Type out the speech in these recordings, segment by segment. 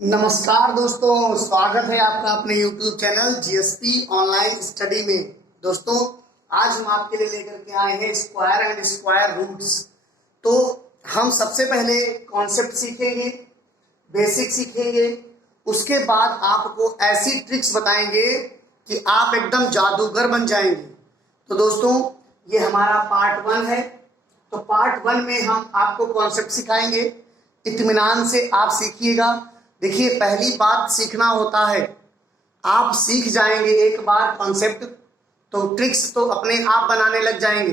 नमस्कार दोस्तों, स्वागत है आपका अपने YouTube channel GSP online study में। दोस्तों, आज हम आपके लिए लेकर के आए हैं स्क्वायर एंड स्क्वायर रूट्स। तो हम सबसे पहले कॉन्सेप्ट सीखेंगे, बेसिक सीखेंगे, उसके बाद आपको ऐसी ट्रिक्स बताएंगे कि आप एकदम जादूगर बन जाएंगे। तो दोस्तों, ये हमारा पार्ट 1 है। तो पार्ट 1 में हम आपको कॉन्सेप्ट सिखाएंगे, इत्मीनान से आप सीखिएगा। देखिए, पहली बात सीखना होता है, आप सीख जाएंगे एक बार कॉन्सेप्ट तो ट्रिक्स तो अपने आप बनाने लग जाएंगे।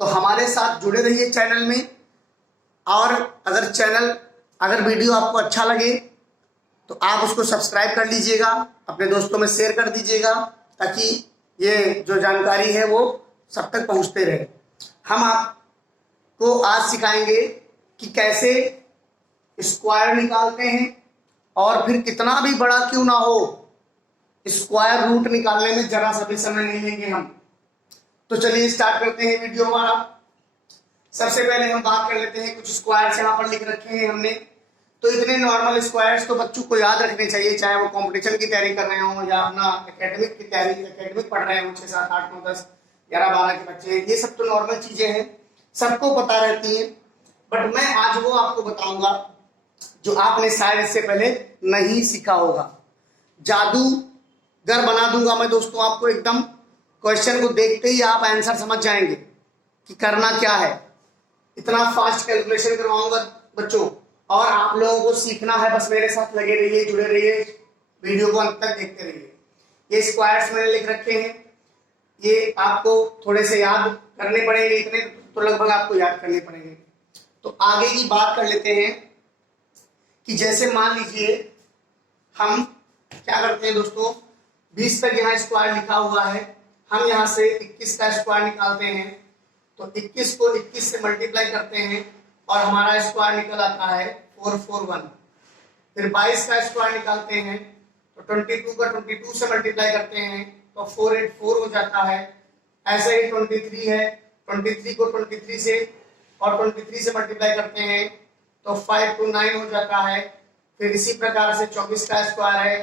तो हमारे साथ जुड़े रहिए चैनल में। और अगर वीडियो आपको अच्छा लगे तो आप उसको सब्सक्राइब कर लीजिएगा, अपने दोस्तों में शेयर कर दीजिएगा, ताकि ये जो जानकारी है वो सब तक पहुंचते रहे। हम आपको आज सिखाएंगे कि कैसे स्क्वायर निकालते हैं, और फिर कितना भी बड़ा क्यों ना हो, स्क्वायर रूट निकालने में जरा सा भी समय नहीं लेंगे हम। तो चलिए स्टार्ट करते हैं वीडियो हमारा। सबसे पहले हम बात कर लेते हैं, कुछ स्क्वायर्स यहाँ पर लिख रखे हैं हमने। तो इतने नॉर्मल स्क्वायर्स तो बच्चों को याद रखने चाहिए, चाहे वो कंपटीशन की तैयारी कर रहे हो या अपना एकेडमिक पढ़ रहे हो। 6, 7, 8, 9, 10, 11, 12 के बच्चे, ये सब तो नॉर्मल चीजें हैं, सबको पता रहती है। बट मैं आज वो आपको बताऊंगा जो आपने शायद इससे पहले नहीं सीखा होगा। जादूगर बना दूंगा मैं दोस्तों आपको, एकदम क्वेश्चन को देखते ही आप आंसर समझ जाएंगे कि करना क्या है। इतना फास्ट कैलकुलेशन करवाऊंगा बच्चों, और आप लोगों को सीखना है। बस मेरे साथ लगे रहिए, जुड़े रहिए, वीडियो को अंत तक देखते रहिए। ये स्क्वायर्स मैंने लिख रखे हैं, ये आपको थोड़े से याद करने पड़ेंगे, इतने तो लगभग आपको याद करने पड़ेंगे। तो आगे की बात कर लेते हैं कि जैसे मान लीजिए हम क्या करते हैं दोस्तों, 20 तक यहाँ स्क्वायर लिखा हुआ है, हम यहाँ से 21 का स्क्वायर निकालते हैं। तो 21 को 21 से मल्टीप्लाई करते हैं और हमारा स्क्वायर निकल आता है 441। फिर 22 का स्क्वायर निकालते हैं तो 22 का 22 से मल्टीप्लाई करते हैं तो 484 हो जाता है। ऐसे ही 23 है, 23 को 23 से और 23 से मल्टीप्लाई करते हैं तो 529 हो जाता है। फिर इसी प्रकार से 24 का स्क्वायर है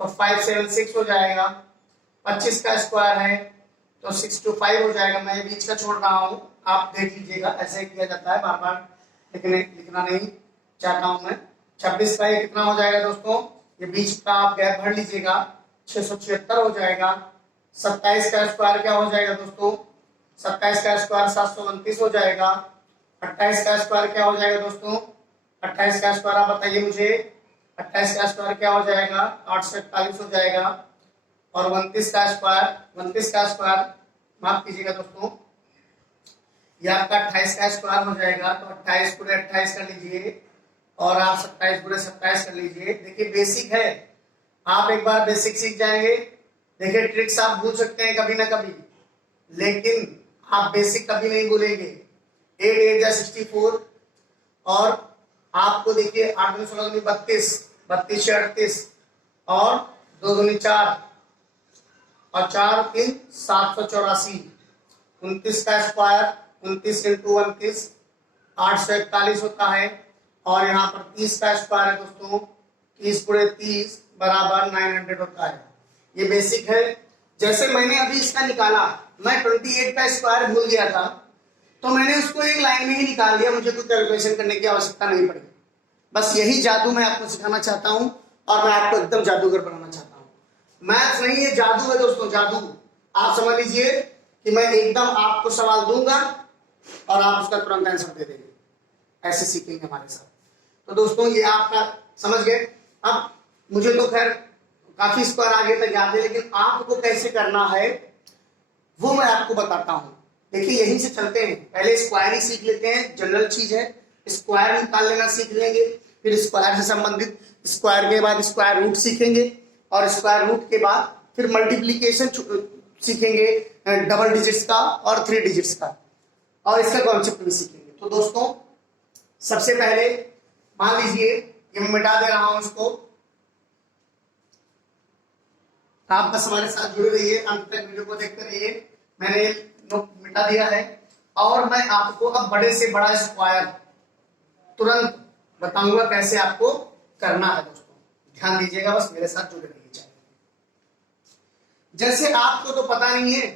तो 576 हो जाएगा। 25 का स्क्वायर है तो 625 हो जाएगा। मैं बीच का छोड़ रहा हूँ, आप देख लीजिएगा, ऐसे किया जाता है, बार बार लिखना नहीं चाहता हूँ मैं। 26 का ये कितना हो जाएगा दोस्तों, ये बीच का आप गैप भर लीजिएगा, 676 हो जाएगा। 27 का स्क्वायर क्या हो जाएगा दोस्तों, 27 का स्क्वायर 729 हो जाएगा। 28 का स्क्वायर क्या हो जाएगा दोस्तों, 28 का स्क्वायर आप बताइए मुझे, 28 का स्क्वायर क्या हो जाएगा, 841 हो जाएगा। और 29 का स्क्वायर माफ कीजिएगा दोस्तों, यह आपका 28 का स्क्वायर हो जाएगा। तो 28 पूरे 28 कर लीजिए और आप 27 पूरे 27 कर लीजिए। देखिए बेसिक है, आप एक बार बेसिक सीख जाएंगे। देखिए ट्रिक्स आप भूल सकते हैं कभी ना कभी, लेकिन आप बेसिक कभी नहीं भूलेंगे। 8 8 जा 64, और आपको देखिए 8 दूनी 16 दूनी 32, 32 से 38, और 2 दूनी 4 और 4 3 784। 29 का स्क्वायर 29 इंटू 29 841 होता है। और यहाँ पर 30 का स्क्वायर है दोस्तों, 30 पूरे 30 बराबर 900 होता है। ये बेसिक है। जैसे मैंने अभी इसका निकाला, मैं 28 का स्क्वायर भूल गया था तो मैंने उसको एक लाइन में ही निकाल दिया, मुझे कोई कैलकुलेशन करने की आवश्यकता नहीं पड़ी। बस यही जादू मैं आपको सिखाना चाहता हूं, और मैं आपको एकदम जादूगर बनाना चाहता हूं। मैथ्स नहीं, ये जादू है दोस्तों, जादू। आप समझ लीजिए कि मैं एकदम आपको सवाल दूंगा और आप उसका तुरंत आंसर दे देंगे। ऐसे सीखेंगे हमारे साथ। तो दोस्तों, ये आपका समझ गए। अब मुझे तो खैर काफी स्क्वायर आगे तक याद है, लेकिन आपको कैसे करना है वो मैं आपको बताता हूं। देखिए यहीं से चलते हैं, पहले स्क्वायर ही सीख लेते हैं, जनरल चीज है। स्क्वायर निकाल लेना सीख लेंगे, फिर स्क्वायर से संबंधित स्क्वायर के बाद स्क्वायर रूट सीखेंगे, और स्क्वायर रूट के बाद फिर मल्टीप्लीकेशन सीखेंगे, डबल डिजिट्स का और 3 डिजिट्स का, और इसका कॉन्सेप्ट भी सीखेंगे। तो दोस्तों, सबसे पहले मान लीजिए ये मैं मिटा दे रहा हूं इसको, आप बस हमारे साथ जुड़े रहिए, अंत तक वीडियो को देखते रहिए। मैंने मिटा दिया है, और मैं आपको अब बड़े से बड़ा स्क्वायर तुरंत बताऊंगा कैसे आपको करना है दोस्तों, ध्यान दीजिएगा, बस मेरे साथ जुड़े रहिए। चाहिए जैसे आपको तो पता नहीं है,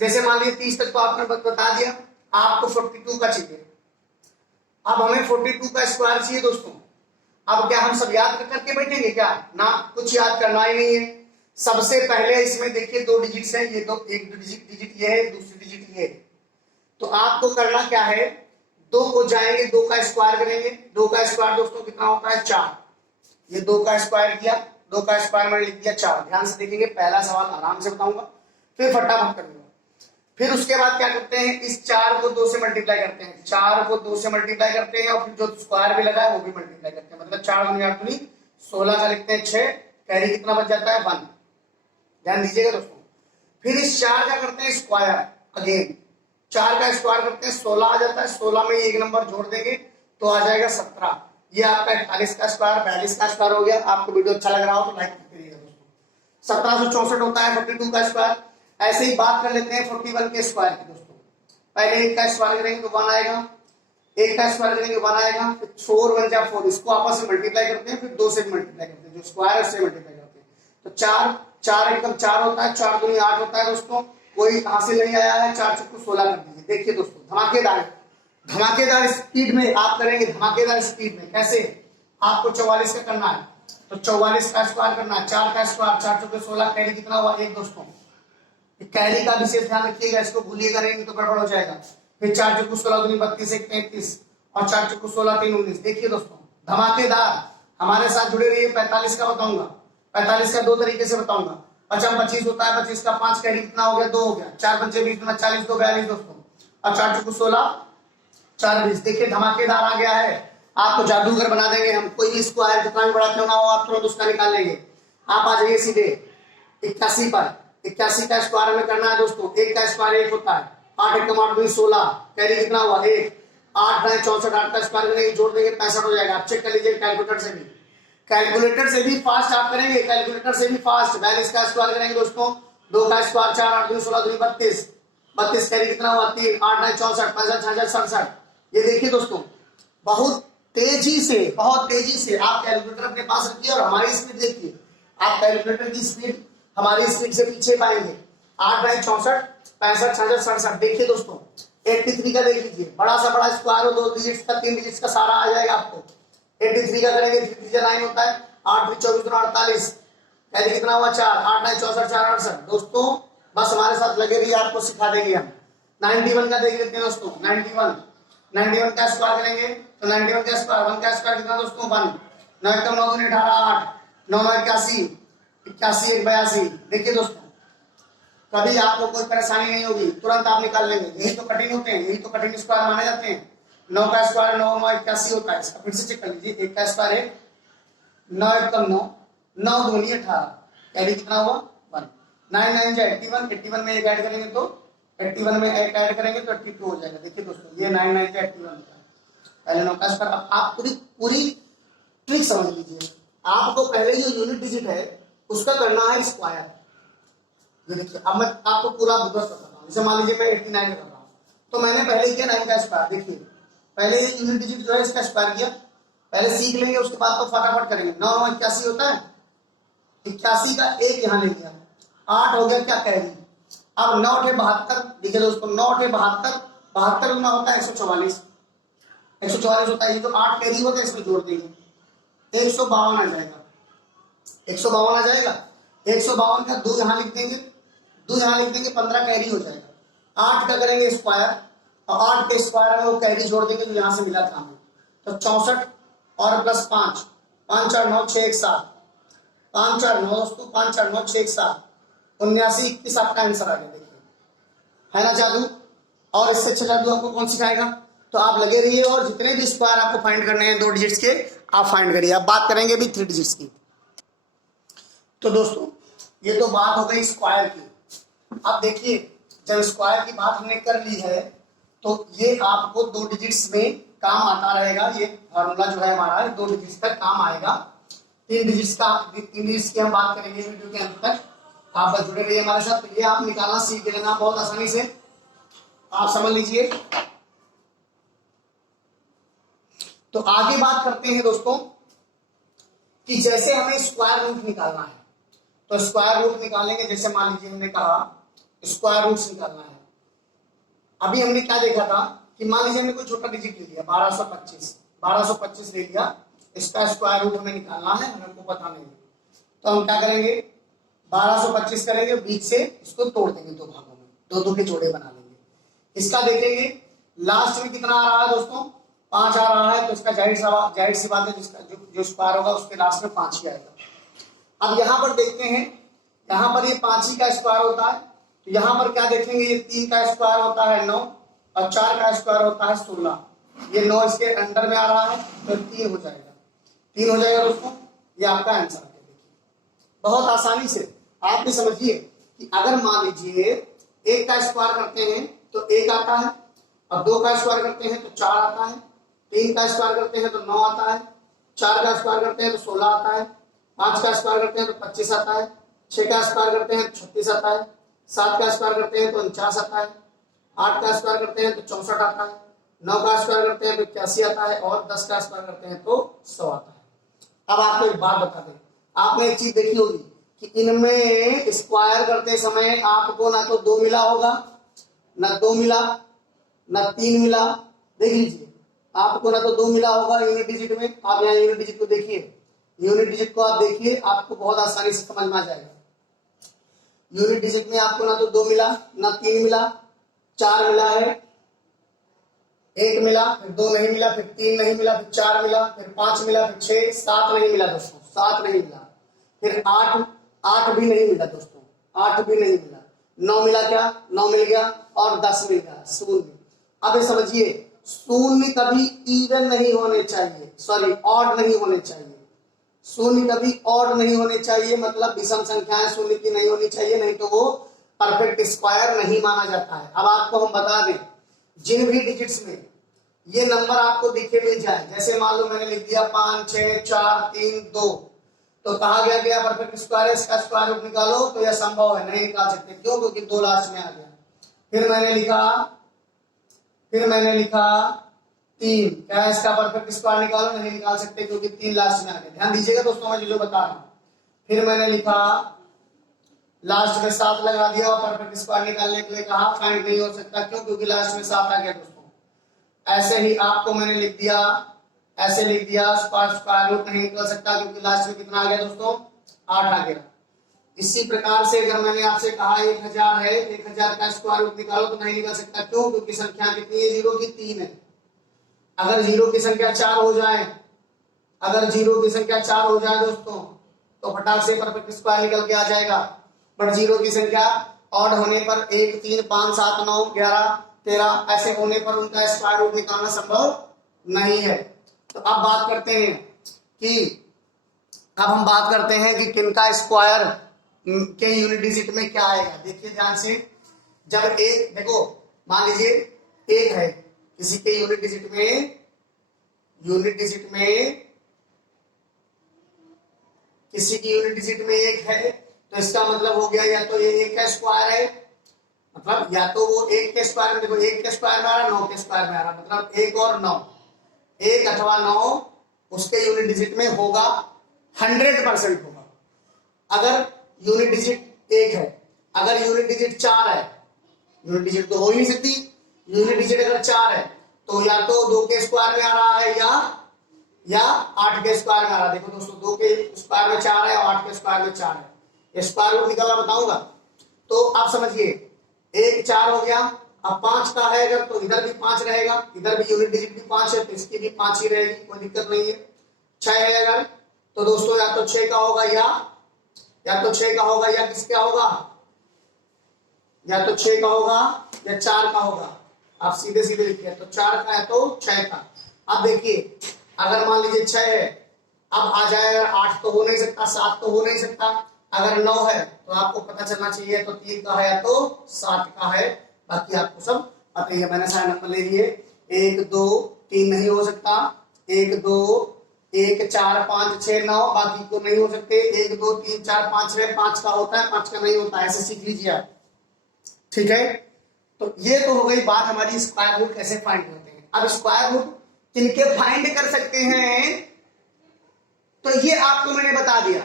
जैसे मान लीजिए 30 तक तो आपने बता दिया, आपको 42 का चाहिए। अब हमें 42 का स्क्वायर चाहिए दोस्तों। अब क्या हम सब याद करके बैठेंगे क्या? ना, कुछ याद करना ही नहीं है। सबसे पहले इसमें देखिए 2 डिजिट्स हैं, ये दो, एक डिजिट ये है, दूसरी डिजिट ये है। तो आपको करना क्या है, 2 को जाएंगे, 2 का स्क्वायर करेंगे। 2 का स्क्वायर दोस्तों कितना होता है? 4। ये 2 का स्क्वायर किया, 2 का स्क्वायर मैंने लिख दिया 4। ध्यान से देखेंगे, पहला सवाल आराम से बताऊंगा, फिर फटाफट कर लूंगा। फिर उसके बाद क्या करते हैं, इस 4 को 2 से मल्टीप्लाई करते हैं, 4 को 2 से मल्टीप्लाई करते हैं, और फिर जो स्क्वायर भी लगा है वो भी मल्टीप्लाई करते हैं। मतलब 4 दूनी 8 दूनी 16 का लिखते हैं 6, कैरी कितना बच जाता है? 1। ध्यान दीजिएगा दोस्तों। फिर इस 4 का करते हैं स्क्वायर, अगेन 4 का स्क्वायर करते हैं, 16 आ जाता है। 16 में एक नंबर जोड़ देंगे तो आ जाएगा 17। ये आपका 41 का स्क्वायर, 42 का स्क्वायर हो गया। आपको वीडियो अच्छा लग रहा हो तो लाइक करिएगा दोस्तों। 1764 होता है 42 का स्क्वायर। ऐसे ही बात कर लेते हैं 41 के स्क्वायर की दोस्तों। पहले 1 का स्क्वायर करेंगे तो 1 आएगा, 1 का स्क्वायर करेंगे 1 आएगा, फिर 4 1 जा 4, इसको आपस में मल्टीप्लाई करते हैं, फिर 2 से मल्टीप्लाई करते हैं, जो स्क्वायर है उससे मल्टीप्लाई करते हैं। तो 4 एकदम 4 होता है, 4 दूनी 8 होता है दोस्तों। कोई हासिल नहीं आया है, 4 चक्कू 16 कर दीजिए। देखिए दोस्तों, धमाकेदार स्पीड में आप करेंगे, धमाकेदार स्पीड में। कैसे? आपको 44 का करना है, तो 44 का स्क्वायर करना है, 4 का स्क्वायर, 4 चौके 16, कैरी कितना हुआ? 1 दोस्तों। कैरी का विशेष ध्यान रखिएगा, इसको भूलिएगा नहीं तो गड़बड़ हो जाएगा। फिर 4 चौके 16 दूनी 32, 1 33, और 4 चौके 16 3 19। देखिए दोस्तों, धमाकेदार, हमारे साथ जुड़े रहिए। 45 का बताऊंगा, 45 का 2 तरीके से बताऊंगा। 25 होता है, 25 का 5, कैरी कितना हो गया? 2 हो गया। 4 बच्चे 20 में 40, 2 42 दोस्तों, और 4 चौके 16 4 20। देखिए धमाकेदार आ गया है, आपको जादूगर बना देंगे हम। कोई भी स्क्वायर कितना भी बड़ा क्यों ना हो, आप तुरंत उसका निकाल लेंगे। आप आ जाइए सीधे 81 पर। 81 का स्क्वायर हमें करना है दोस्तों। 1 का स्क्वायर 1 होता है, 8 1 8 2 16, कैरी कितना हुआ? 1। 8 9 64, 8 का स्क्वायर करेंगे, जोड़ देंगे 65 हो जाएगा। आप चेक कर लीजिए कैलकुलेटर से भी, कैलकुलेटर से भी फास्ट आप करेंगे, कैलकुलेटर से भी फास्ट। 42 का स्क्वायर करेंगे दोस्तों, 2 का स्क्वायर 4 8 2 16 2 32, 32 कैरी कितना हुआ? 3 8 9 64 65 66 67। ये देखिए दोस्तों, बहुत तेजी से आप कैलकुलेटर अपने पास रखिए और हमारी स्पीड देखिए। आप कैलकुलेटर की स्पीड हमारी स्पीड से पीछे पाएंगे। 8 9 64 65 66 67। देखिए दोस्तों, 83 का देख लीजिए, बड़ा सा बड़ा स्क्वायर हो, 2 डिजिट्स का 3 डिजिट्स का सारा आ जाएगा आपको। 83 का करेंगे, 3 9 होता है, 8 3 24 48, कैरी कितना हुआ? 4 8 9 64 4 68 दोस्तों। बस हमारे साथ लगे रहिए, आपको सिखा देंगे हम। 91 का देख लेते हैं दोस्तों। 91 का स्क्वायर करेंगे तो 91 का स्क्वायर, 1 का स्क्वायर कितना दोस्तों? 1। 9 1 9 2 18 8 9 9 81 81 1 82। देखिए दोस्तों, कभी आपको कोई परेशानी नहीं होगी, तुरंत आप निकाल लेंगे। यही तो कठिन होते हैं, यही तो कठिन स्क्वायर माने जाते हैं। 9 का स्क्वायर 9 9 81 होता है। इसका फिर से चेक कर लीजिए, 1 का स्क्वायर है 9 1 9 9 दूनी 18, कैरी कितना हुआ? 1। 9 9 जा 81, 81 में 1 ऐड करेंगे तो 81 में 1 ऐड करेंगे तो 82 हो जाएगा। देखिए दोस्तों, ये 9 9 जा 81 होता है। पहले 9 का स्क्वायर। अब आप पूरी ट्रिक समझ लीजिए। आपको पहले जो यूनिट डिजिट है उसका करना है स्क्वायर। ये देखिए, अब मैं आपको पूरा विवरण बताता हूँ। जैसे मान लीजिए मैं 89 कर रहा हूँ, तो मैंने पहले किया 9 का स्क्वायर। देखिए पहले यूनिट डिजिट जो है इसका स्क्वायर किया, पहले सीख लेंगे, उसके बाद तो फटाफट करेंगे। 9 9 81 होता है, 81 का 1 यहाँ ले लिया, 8 हो गया क्या? कैरी। अब 9 8 72। देखिए दोस्तों, 9 8 72, 72 गुना होता है 144, 144 होता है। ये तो 8 कैरी होता है, इसमें जोड़ देंगे 152 आ जाएगा। 152 आ जाएगा। 152 का 2 यहाँ लिख देंगे, 2 यहाँ लिख देंगे, 15 कैरी हो जाएगा। 8 का करेंगे स्क्वायर, और 8 के स्क्वायर में वो कैरी जोड़ देंगे जो यहाँ से मिला था हमें। तो 64 और प्लस 5, 5 4 9 6 1 7, 5 4 9 दोस्तों, 5 4 9 6 1 7, 79 21 आपका आंसर आ गया। देखिए है ना जादू। और इससे अच्छा जादू आपको कौन सिखाएगा? तो आप लगे रहिए, और जितने भी स्क्वायर आपको फाइंड करने हैं 2 डिजिट्स के, आप फाइंड करिए। अब बात करेंगे अभी 3 डिजिट्स की। तो दोस्तों, ये तो बात हो गई स्क्वायर की। अब देखिए, जब स्क्वायर की बात हमने कर ली है तो ये आपको 2 डिजिट्स में काम आता रहेगा। ये फॉर्मूला जो है हमारा 2 डिजिट्स तक काम आएगा। 3 डिजिट्स की हम बात करेंगे वीडियो के अंत तक। आप बस जुड़े रहिए हमारे साथ। तो ये आप निकालना सीख लेना बहुत आसानी से, आप समझ लीजिए। तो आगे बात करते हैं दोस्तों कि जैसे हमें स्क्वायर रूट निकालना है तो स्क्वायर रूट निकालेंगे। जैसे मान लीजिए हमने कहा स्क्वायर रूट निकालना है। अभी हमने क्या देखा था कि मान लीजिए हमने कोई छोटा डिजिट ले लिया 1225 ले लिया, इसका स्क्वायर रूट हमें निकालना है, हमको पता नहीं। तो हम क्या करेंगे, 1225 करेंगे, बीच से इसको तोड़ देंगे दो भागों में, दो दो के जोड़े बना लेंगे। इसका देखेंगे लास्ट में कितना आ रहा है दोस्तों, 5 आ रहा है। तो इसका जाहिर सी बात है जिसका जो स्क्वायर होगा उसके लास्ट में 5 ही आएगा। अब यहाँ पर देखते हैं, यहाँ पर ये 5 ही का स्क्वायर होता है। तो यहाँ पर क्या देखेंगे, ये 3 का स्क्वायर होता है 9 और 4 का स्क्वायर होता है 16। ये 9 इसके अंदर में आ रहा है तो 3 हो जाएगा, 3 हो जाएगा दोस्तों। ये आपका आंसर है। बहुत आसानी से आप भी समझिए कि अगर मान लीजिए 1 का स्क्वायर करते हैं तो 1 आता है, और 2 का स्क्वायर करते हैं तो 4 आता है, 3 का स्क्वायर करते हैं तो 9 आता है, 4 का स्क्वायर करते हैं तो 16 आता है, 5 का स्क्वायर करते हैं तो 25 आता है, 6 का स्क्वायर करते हैं तो 36 आता है, 7 का स्क्वायर करते हैं तो 49 आता है, 8 का स्क्वायर करते हैं तो 64 आता है, 9 का स्क्वायर करते हैं तो 81 आता है, और 10 का स्क्वायर करते हैं तो 100 आता है। अब आपको एक बात बता दें, आपने एक चीज देखी होगी कि इनमें स्क्वायर करते समय आपको ना तो 2 मिला होगा, ना 2 मिला, ना 3 मिला। देख लीजिए, आपको ना तो 2 मिला होगा यूनिट डिजिट में। आप यहाँ यूनिट डिजिट को देखिए, यूनिट डिजिट को आप देखिए, आपको बहुत आसानी से समझ में आ जाएगा। यूनिट डिजिट में आपको ना तो 2 मिला, ना 3 मिला, 4 मिला है, 1 मिला, फिर 2 नहीं मिला, फिर 3 नहीं मिला, फिर 4 मिला, फिर 5 मिला, फिर 6, 7 नहीं मिला दोस्तों, 7 नहीं मिला, फिर 8 भी नहीं मिला दोस्तों, 8 भी नहीं मिला, 9 मिला, क्या 9 मिल गया, और 10 मिल गया, शून्य। अब ये समझिए, शून्य कभी इवन नहीं होने चाहिए, सॉरी ऑड नहीं होने चाहिए। शून्य कभी ऑड नहीं होने चाहिए, मतलब विषम संख्याएं शून्य की नहीं होनी चाहिए, नहीं तो वो परफेक्ट स्क्वायर नहीं माना जाता है। अब आपको हम बता दें, जिन भी डिजिट्स में ये नंबर आपको दिखे मिल जाए, जैसे मान लो मैंने लिख दिया 5 6 4 3 2, तो कहा गया परफेक्ट स्क्वायर है, इसका स्क्वायर रूट निकालो, तो यह संभव है, नहीं निकाल सकते। क्यों? क्योंकि 2 लास्ट में आ गया। फिर मैंने लिखा 3, क्या इसका परफेक्ट स्क्वायर निकालो, नहीं निकाल सकते क्योंकि 3 लास्ट में आ गया। ध्यान दीजिएगा दोस्तों मैं जो बता रहा हूं। फिर मैंने लिखा लास्ट में 7 लगा दिया और परफेक्ट स्क्वायर निकालने के लिए कहा, फाइंड नहीं हो सकता। क्यों? क्योंकि लास्ट में 7 आ गया दोस्तों। ऐसे ही आपको मैंने लिख दिया, ऐसे लिख दिया, स्क्वायर रूट नहीं निकल सकता क्योंकि लास्ट में कितना आ गया दोस्तों, 8 आ गया। इसी प्रकार से अगर मैंने आपसे कहा 1000 है, 1000 का स्क्वायर रूट निकालो, तो नहीं निकल सकता। क्यों? क्योंकि संख्या कितनी है, 0 की 3 है। अगर 0 की संख्या 4 हो जाए, अगर 0 की संख्या 4 हो जाए दोस्तों, तो फटाक से परफेक्ट स्क्वायर निकल के आ जाएगा। पर 0 की संख्या ऑड होने पर 1 3 5 7 9 11 13 ऐसे होने पर उनका स्क्वायर रूट निकालना संभव नहीं है। तो अब बात करते हैं कि किनका स्क्वायर के यूनिट डिजिट में क्या आएगा। देखिए ध्यान से, जब एक देखो मान लीजिए 1 है, किसी के यूनिट डिजिट में किसी की यूनिट डिजिट में 1 है, तो इसका मतलब हो गया या तो ये 1 का स्क्वायर है, मतलब या तो वो 1 के स्क्वायर में, देखो 1 के स्क्वायर में आ रहा, 9 के स्क्वायर में आ रहा, मतलब 1 और 9, 1 अथवा 9 उसके यूनिट डिजिट में होगा, 100% होगा। अगर यूनिट डिजिट 1 है, अगर यूनिट डिजिट 4 है, यूनिट डिजिट तो हो ही नहीं सकती, यूनिट डिजिट अगर 4 है तो या तो 2 के स्क्वायर में आ रहा है या 8 के स्क्वायर में आ रहा है। देखो दोस्तों 2 के स्क्वायर में 4 है और 8 के स्क्वायर में 4 है, ये स्क्वायर रूट निकालना बताऊंगा। तो आप समझिए 1 4 हो गया। अब 5 का है अगर, तो इधर भी 5 रहेगा, इधर भी यूनिट डिजिट भी 5 है तो इसकी भी 5 ही रहेगी, कोई दिक्कत नहीं है। 6 है अगर, तो दोस्तों या तो 6 का होगा या किसका होगा, या तो 6 का होगा या 4 का होगा। आप सीधे सीधे लिखिए, तो 4 का है तो 6 का। अब देखिए अगर मान लीजिए 6 है, अब आ जाएगा 8 तो हो नहीं सकता, 7 तो हो नहीं सकता, अगर 9 है तो आपको पता चलना चाहिए तो 3 का है या तो 7 का है। बाकी आपको सब पता ही है, मैंने सारे नंबर ले लिए, 1 2 3 नहीं हो सकता, 1 2 1 4 5 6 9, बाकी को नहीं हो सकते, 1 2 3 4 5 6, 5 का होता है 5 का नहीं होता, ऐसे सीख लीजिए आप, ठीक है। तो ये तो हो गई बात हमारी स्क्वायर रूट कैसे फाइंड करते हैं। अब स्क्वायर रूट किनके फाइंड कर सकते हैं, तो ये आपको मैंने बता दिया।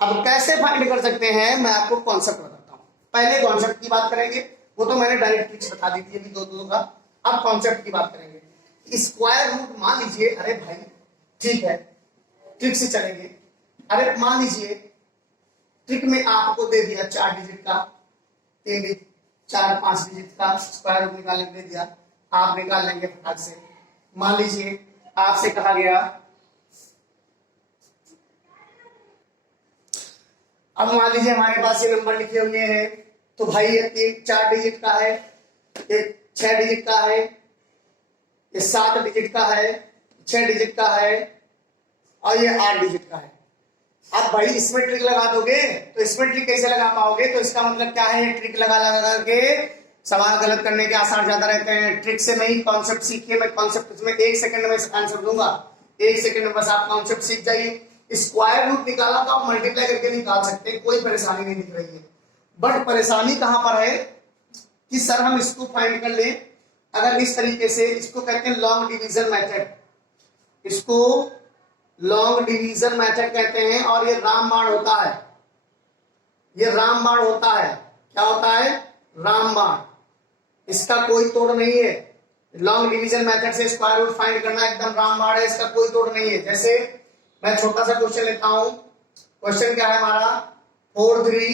अब कैसे फाइंड कर सकते हैं मैं आपको कॉन्सेप्ट बताता हूं। पहले कॉन्सेप्ट की बात करेंगे, वो तो मैंने डायरेक्ट ट्रिक्स बता दी थी अभी दो का। अब कॉन्सेप्ट की बात करेंगे। स्क्वायर रूट मान लीजिए, अरे भाई ठीक है ट्रिक से चलेंगे। अरे मान लीजिए ट्रिक में आपको दे दिया 4 डिजिट का, 3 डिजिट, 4-5 डिजिट का स्क्वायर रूट निकालने दे दिया, आप निकाल लेंगे फटाक से। मान लीजिए आपसे कहा गया, अब मान लीजिए हमारे पास ये नंबर लिखे हुए हैं, तो भाई ये 3-4 डिजिट का है, ये 6 डिजिट का है, ये 7 डिजिट का है, 6 डिजिट का है और ये 8 डिजिट का है। अब भाई इसमें ट्रिक लगा दोगे तो इसमें ट्रिक कैसे लगा पाओगे? तो इसका मतलब क्या है, ट्रिक लगा लगा करके सवाल गलत करने के आसार ज्यादा रहते हैं। ट्रिक से नहीं, कॉन्सेप्ट सीखिए। मैं कॉन्सेप्ट इसमें 1 सेकंड में आंसर दूंगा, 1 सेकंड में बस आप कॉन्सेप्ट सीख जाइए। स्क्वायर रूट निकाला तो आप मल्टीप्लाई करके निकाल सकते हैं, कोई परेशानी नहीं दिख रही है। बट परेशानी कहां पर है कि सर हम इसको फाइंड कर लें अगर इस तरीके से, इसको कहते हैं लॉन्ग डिवीजन मेथड, इसको लॉन्ग डिवीजन मेथड कहते हैं। और ये रामबाण होता है, ये रामबाण होता है। क्या होता है? रामबाण। इसका कोई तोड़ नहीं है। लॉन्ग डिवीजन मेथड से स्क्वायर रूट फाइंड करना एकदम रामबाण है, इसका कोई तोड़ नहीं है। जैसे मैं छोटा सा क्वेश्चन लेता हूं। क्वेश्चन क्या है हमारा? 4 3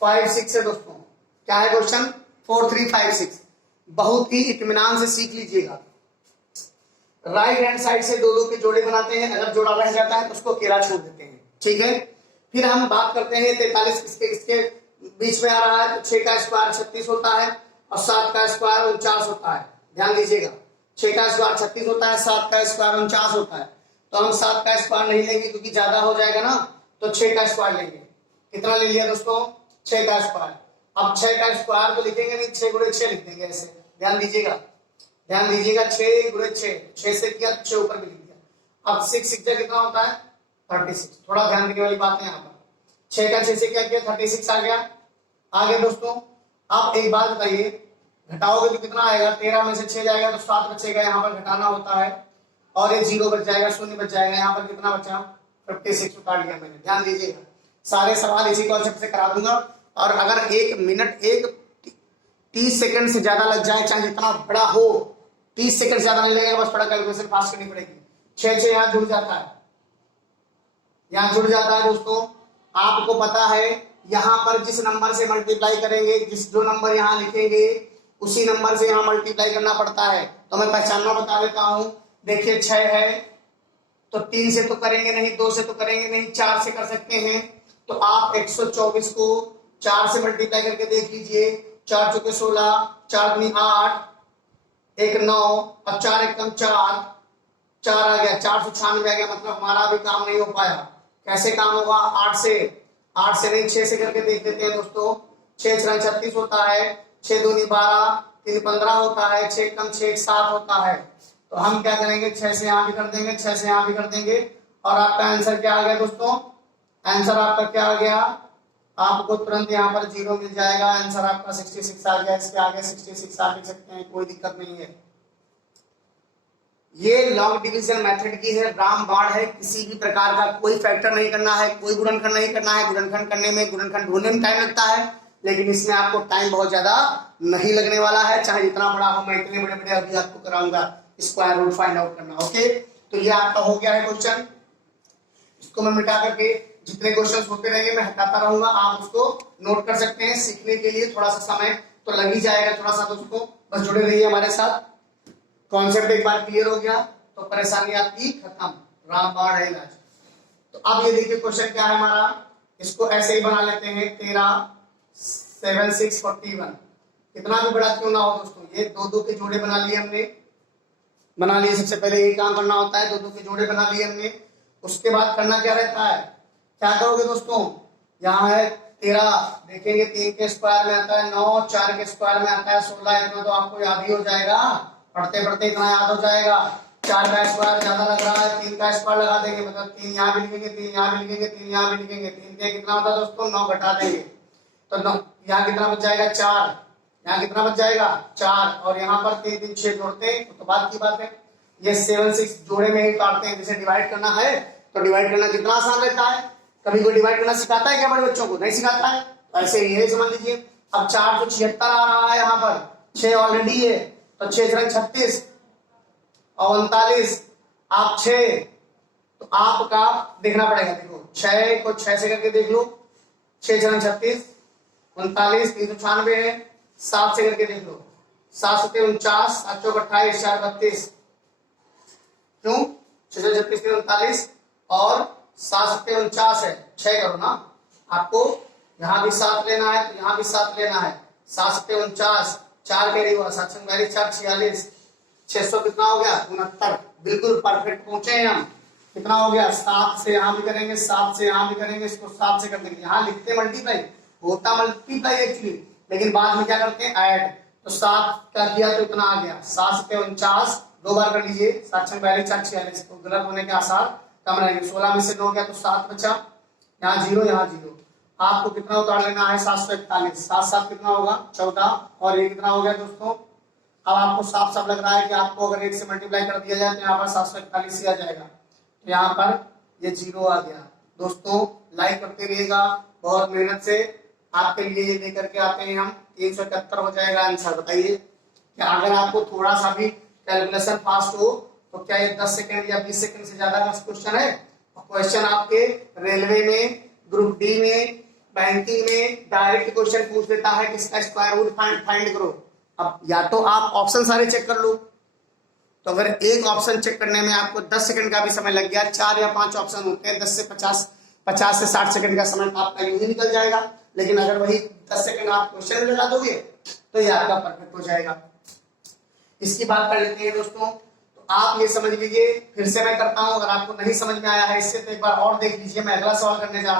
5 6 है दोस्तों। क्या है क्वेश्चन? 4 3 5 6। बहुत ही इत्मीनान से सीख लीजिएगा। राइट हैंड साइड से दो के जोड़े बनाते हैं, अगर जोड़ा रह जाता है तो उसको अकेला छोड़ देते हैं, ठीक है। फिर हम बात करते हैं 43, इसके बीच में आ रहा है, तो 6 का स्क्वायर 36 होता है और 7 का स्क्वायर 49 होता है। ध्यान दीजिएगा, 6 का स्क्वायर 36 होता है, 7 का स्क्वायर 49 होता है। तो हम 7 का स्क्वायर नहीं लेंगे क्योंकि ज्यादा हो जाएगा ना, तो 6 का स्क्वायर लेंगे। कितना ले लिया दोस्तों? 6 का स्क्वायर। अब 6 का स्क्वायर तो लिखेंगे नहीं, 6 गुणे 6 लिख देंगे ऐसे। ध्यान दीजिएगा, ध्यान दीजिएगा, 6 गुणे 6, 6 से किया 6 ऊपर भी लिख दिया। अब 6 6 कितना होता है? 36। थोड़ा ध्यान देने वाली बात है यहाँ पर। 6 का 6 से क्या किया? 36 आ गया। आगे दोस्तों आप एक बात बताइए, घटाओगे तो कितना आएगा? 13 में से 6 जाएगा तो 7 बचेगा, यहाँ पर घटाना होता है। और ये 0 बच जाएगा, 0 बच जाएगा। यहाँ पर कितना बचा? 56 काट दिया मैंने। ध्यान दीजिएगा, सारे सवाल इसी कॉन्सेप्ट से करा दूंगा। और अगर 1 मिनट 30 सेकंड से ज्यादा लग जाए, चाहे जितना बड़ा हो, 30 सेकंड ज्यादा नहीं लगेगा, बस थोड़ा कैलकुलेशन फास्ट करनी पड़ेगी। 6 यहाँ जुड़ जाता है, यहाँ जुड़ जाता है दोस्तों। आपको पता है यहाँ पर जिस नंबर से मल्टीप्लाई करेंगे, जो नंबर यहाँ लिखेंगे उसी नंबर से यहाँ मल्टीप्लाई करना पड़ता है। तो मैं पहचानना बता देता हूं। देखिए 6 है तो 3 से तो करेंगे नहीं, 2 से तो करेंगे नहीं, 4 से कर सकते हैं। तो आप 124 को 4 से मल्टीप्लाई करके देख लीजिए। 4 चौके 16, 4 दूनी 8, 1 9 और 4 एकम 4, 4 आ गया, 496 आ गया। मतलब हमारा भी काम नहीं हो पाया। कैसे काम होगा? 8 से नहीं, 6 से करके देख लेते हैं दोस्तों। 6 6 36 होता है, 6 दूनी 12, 3 15 होता है, 6 कम 6 7 होता है। तो हम क्या करेंगे? 6 से यहाँ भी कर देंगे, 6 से यहाँ भी कर देंगे। और आपका आंसर क्या आ गया दोस्तों? आंसर आपका क्या आ गया? आपको तुरंत यहाँ पर 0 मिल जाएगा। आंसर आपका 66 आ गया। इसके आगे 66 आप लिख सकते हैं, कोई दिक्कत नहीं है। ये लॉन्ग डिवीजन मेथड की है, रामबाण है। किसी भी प्रकार का कोई फैक्टर नहीं करना है, कोई गुणनखंड नहीं करना है। गुणनखंड करने में, गुणनखंड ढूंढने में टाइम लगता है, लेकिन इसमें आपको टाइम बहुत ज्यादा नहीं लगने वाला है। चाहे जितना बड़ा हो, मैं इतने बड़े बड़े अभी आपको कराऊंगा स्क्वायर रूट फाइंड आउट करना। ओके, तो ये आपका हो गया है क्वेश्चन। इसको मैं मिटा करके जितने क्वेश्चन होते रहेंगे मैं हटाता रहूंगा, आप उसको नोट कर सकते हैं। सीखने के लिए थोड़ा सा समय तो लग ही जाएगा थोड़ा सा, दोस्तों बस जुड़े रहिए हमारे साथ। कॉन्सेप्ट एक बार क्लियर हो गया तो परेशानी आपकी खत्म, रामबाण है इलाज। तो अब ये देखिए क्वेश्चन क्या है हमारा, इसको ऐसे ही बना लेते हैं। 13 7 6 41। कितना भी बड़ा क्यों ना हो दोस्तों, ये 2 के जोड़े बना लिए हमने, बना लिए। सबसे पहले यही काम करना होता है, 2 के जोड़े बना लिए हमने। उसके बाद करना क्या रहता है, क्या करोगे दोस्तों? यहाँ है 13, देखेंगे 3 के स्क्वायर में आता है 9, 4 के स्क्वायर में आता है 16। इतना तो आपको याद ही हो जाएगा, पढ़ते पढ़ते इतना याद हो जाएगा। 4 का स्क्वायर ज्यादा लग रहा है, 3 का स्क्वायर लगा देंगे, मतलब 3 यहाँ भी लिखेंगे, 3 यहाँ भी लिखेंगे, 3 यहाँ भी लिखेंगे। 3 के कितना होता है दोस्तों? 9 घटा देंगे तो 9 यहाँ कितना बच जाएगा? 4। यहाँ कितना बच जाएगा? 4। और यहाँ पर 3 3 6 जोड़ते हैं तो बात की बात है। ये 7 6 जोड़े में ही काटते हैं, जैसे डिवाइड करना है तो डिवाइड करना कितना आसान रहता है। कभी कोई डिवाइड करना सिखाता है क्या बड़े बच्चों को? नहीं सिखाता है। तो ऐसे ये समझ लीजिए। अब 476 आ रहा है, यहाँ पर 6 ऑलरेडी है, तो 6 36 और 39 आप 6, तो आपका देखना पड़ेगा। देखो 6 को 6 से करके देख लो, 6 36 39 396 है, 7 से करके देख लो, 7 7 49 7 चौक 28 4 32, क्यों 6 36 39 और 7 7 49 है, 6 करो ना। आपको यहाँ भी 7 लेना है तो यहाँ भी 7 लेना है, 7 7 49 4 कैरी हुआ, 7 42 4 46, 600 कितना हो गया 69, बिल्कुल परफेक्ट पहुंचे हैं हम। कितना हो गया 7 से यहाँ भी करेंगे, 7 से यहाँ भी करेंगे, इसको 7 से कर देंगे। यहाँ लिखते मल्टीप्लाई, होता मल्टीप्लाई एक्चुअली, लेकिन बाद में क्या करते हैं ऐड। तो 7 का किया तो इतना आ गया, 7 7 49 2 बार कर लीजिए, 7 42 4 46, तो गलत होने के आसार कम रहेंगे। 16 में से 9 गया तो 7 बचा, यहाँ 0 यहाँ 0। आपको कितना उतार लेना है 741, 7 7 कितना होगा 14, और ये कितना हो गया दोस्तों। अब आपको साफ साफ लग रहा है कि आपको अगर 1 से मल्टीप्लाई कर दिया जाए तो यहाँ पर 741 ही आ जाएगा, तो यहाँ पर ये 0 आ गया। दोस्तों लाइक करते रहिएगा, बहुत मेहनत से आपके लिए ये लेकर के आते हैं हम। 371 हो जाएगा आंसर। बताइए कि अगर आपको थोड़ा सा भी कैलकुलेशन फास्ट हो तो क्या ये 10 सेकंड या 20 सेकंड से ज्यादा का क्वेश्चन है? क्वेश्चन आपके रेलवे में, ग्रुप डी में, बैंकिंग में डायरेक्ट क्वेश्चन पूछ देता है कि इसका स्क्वायर रूट फाइंड करो। अब या तो आप ऑप्शन सारे चेक कर लो, तो अगर एक ऑप्शन चेक करने में आपको 10 सेकंड का भी समय लग गया, 4 या 5 ऑप्शन होते हैं, 10 से 50 से 60 सेकंड का समय आपका यूं ही निकल जाएगा। लेकिन अगर वही 10 सेकंड आप क्वेश्चन में लगा दोगे तो ये आपका परफेक्ट हो जाएगा। इसकी बात कर लेते हैं दोस्तों। तो आप ये समझ लीजिए, फिर से मैं करता हूं, अगर आपको नहीं समझ में आया है इससे तो एक बार और देख लीजिए। मैं अगला सवाल करने जा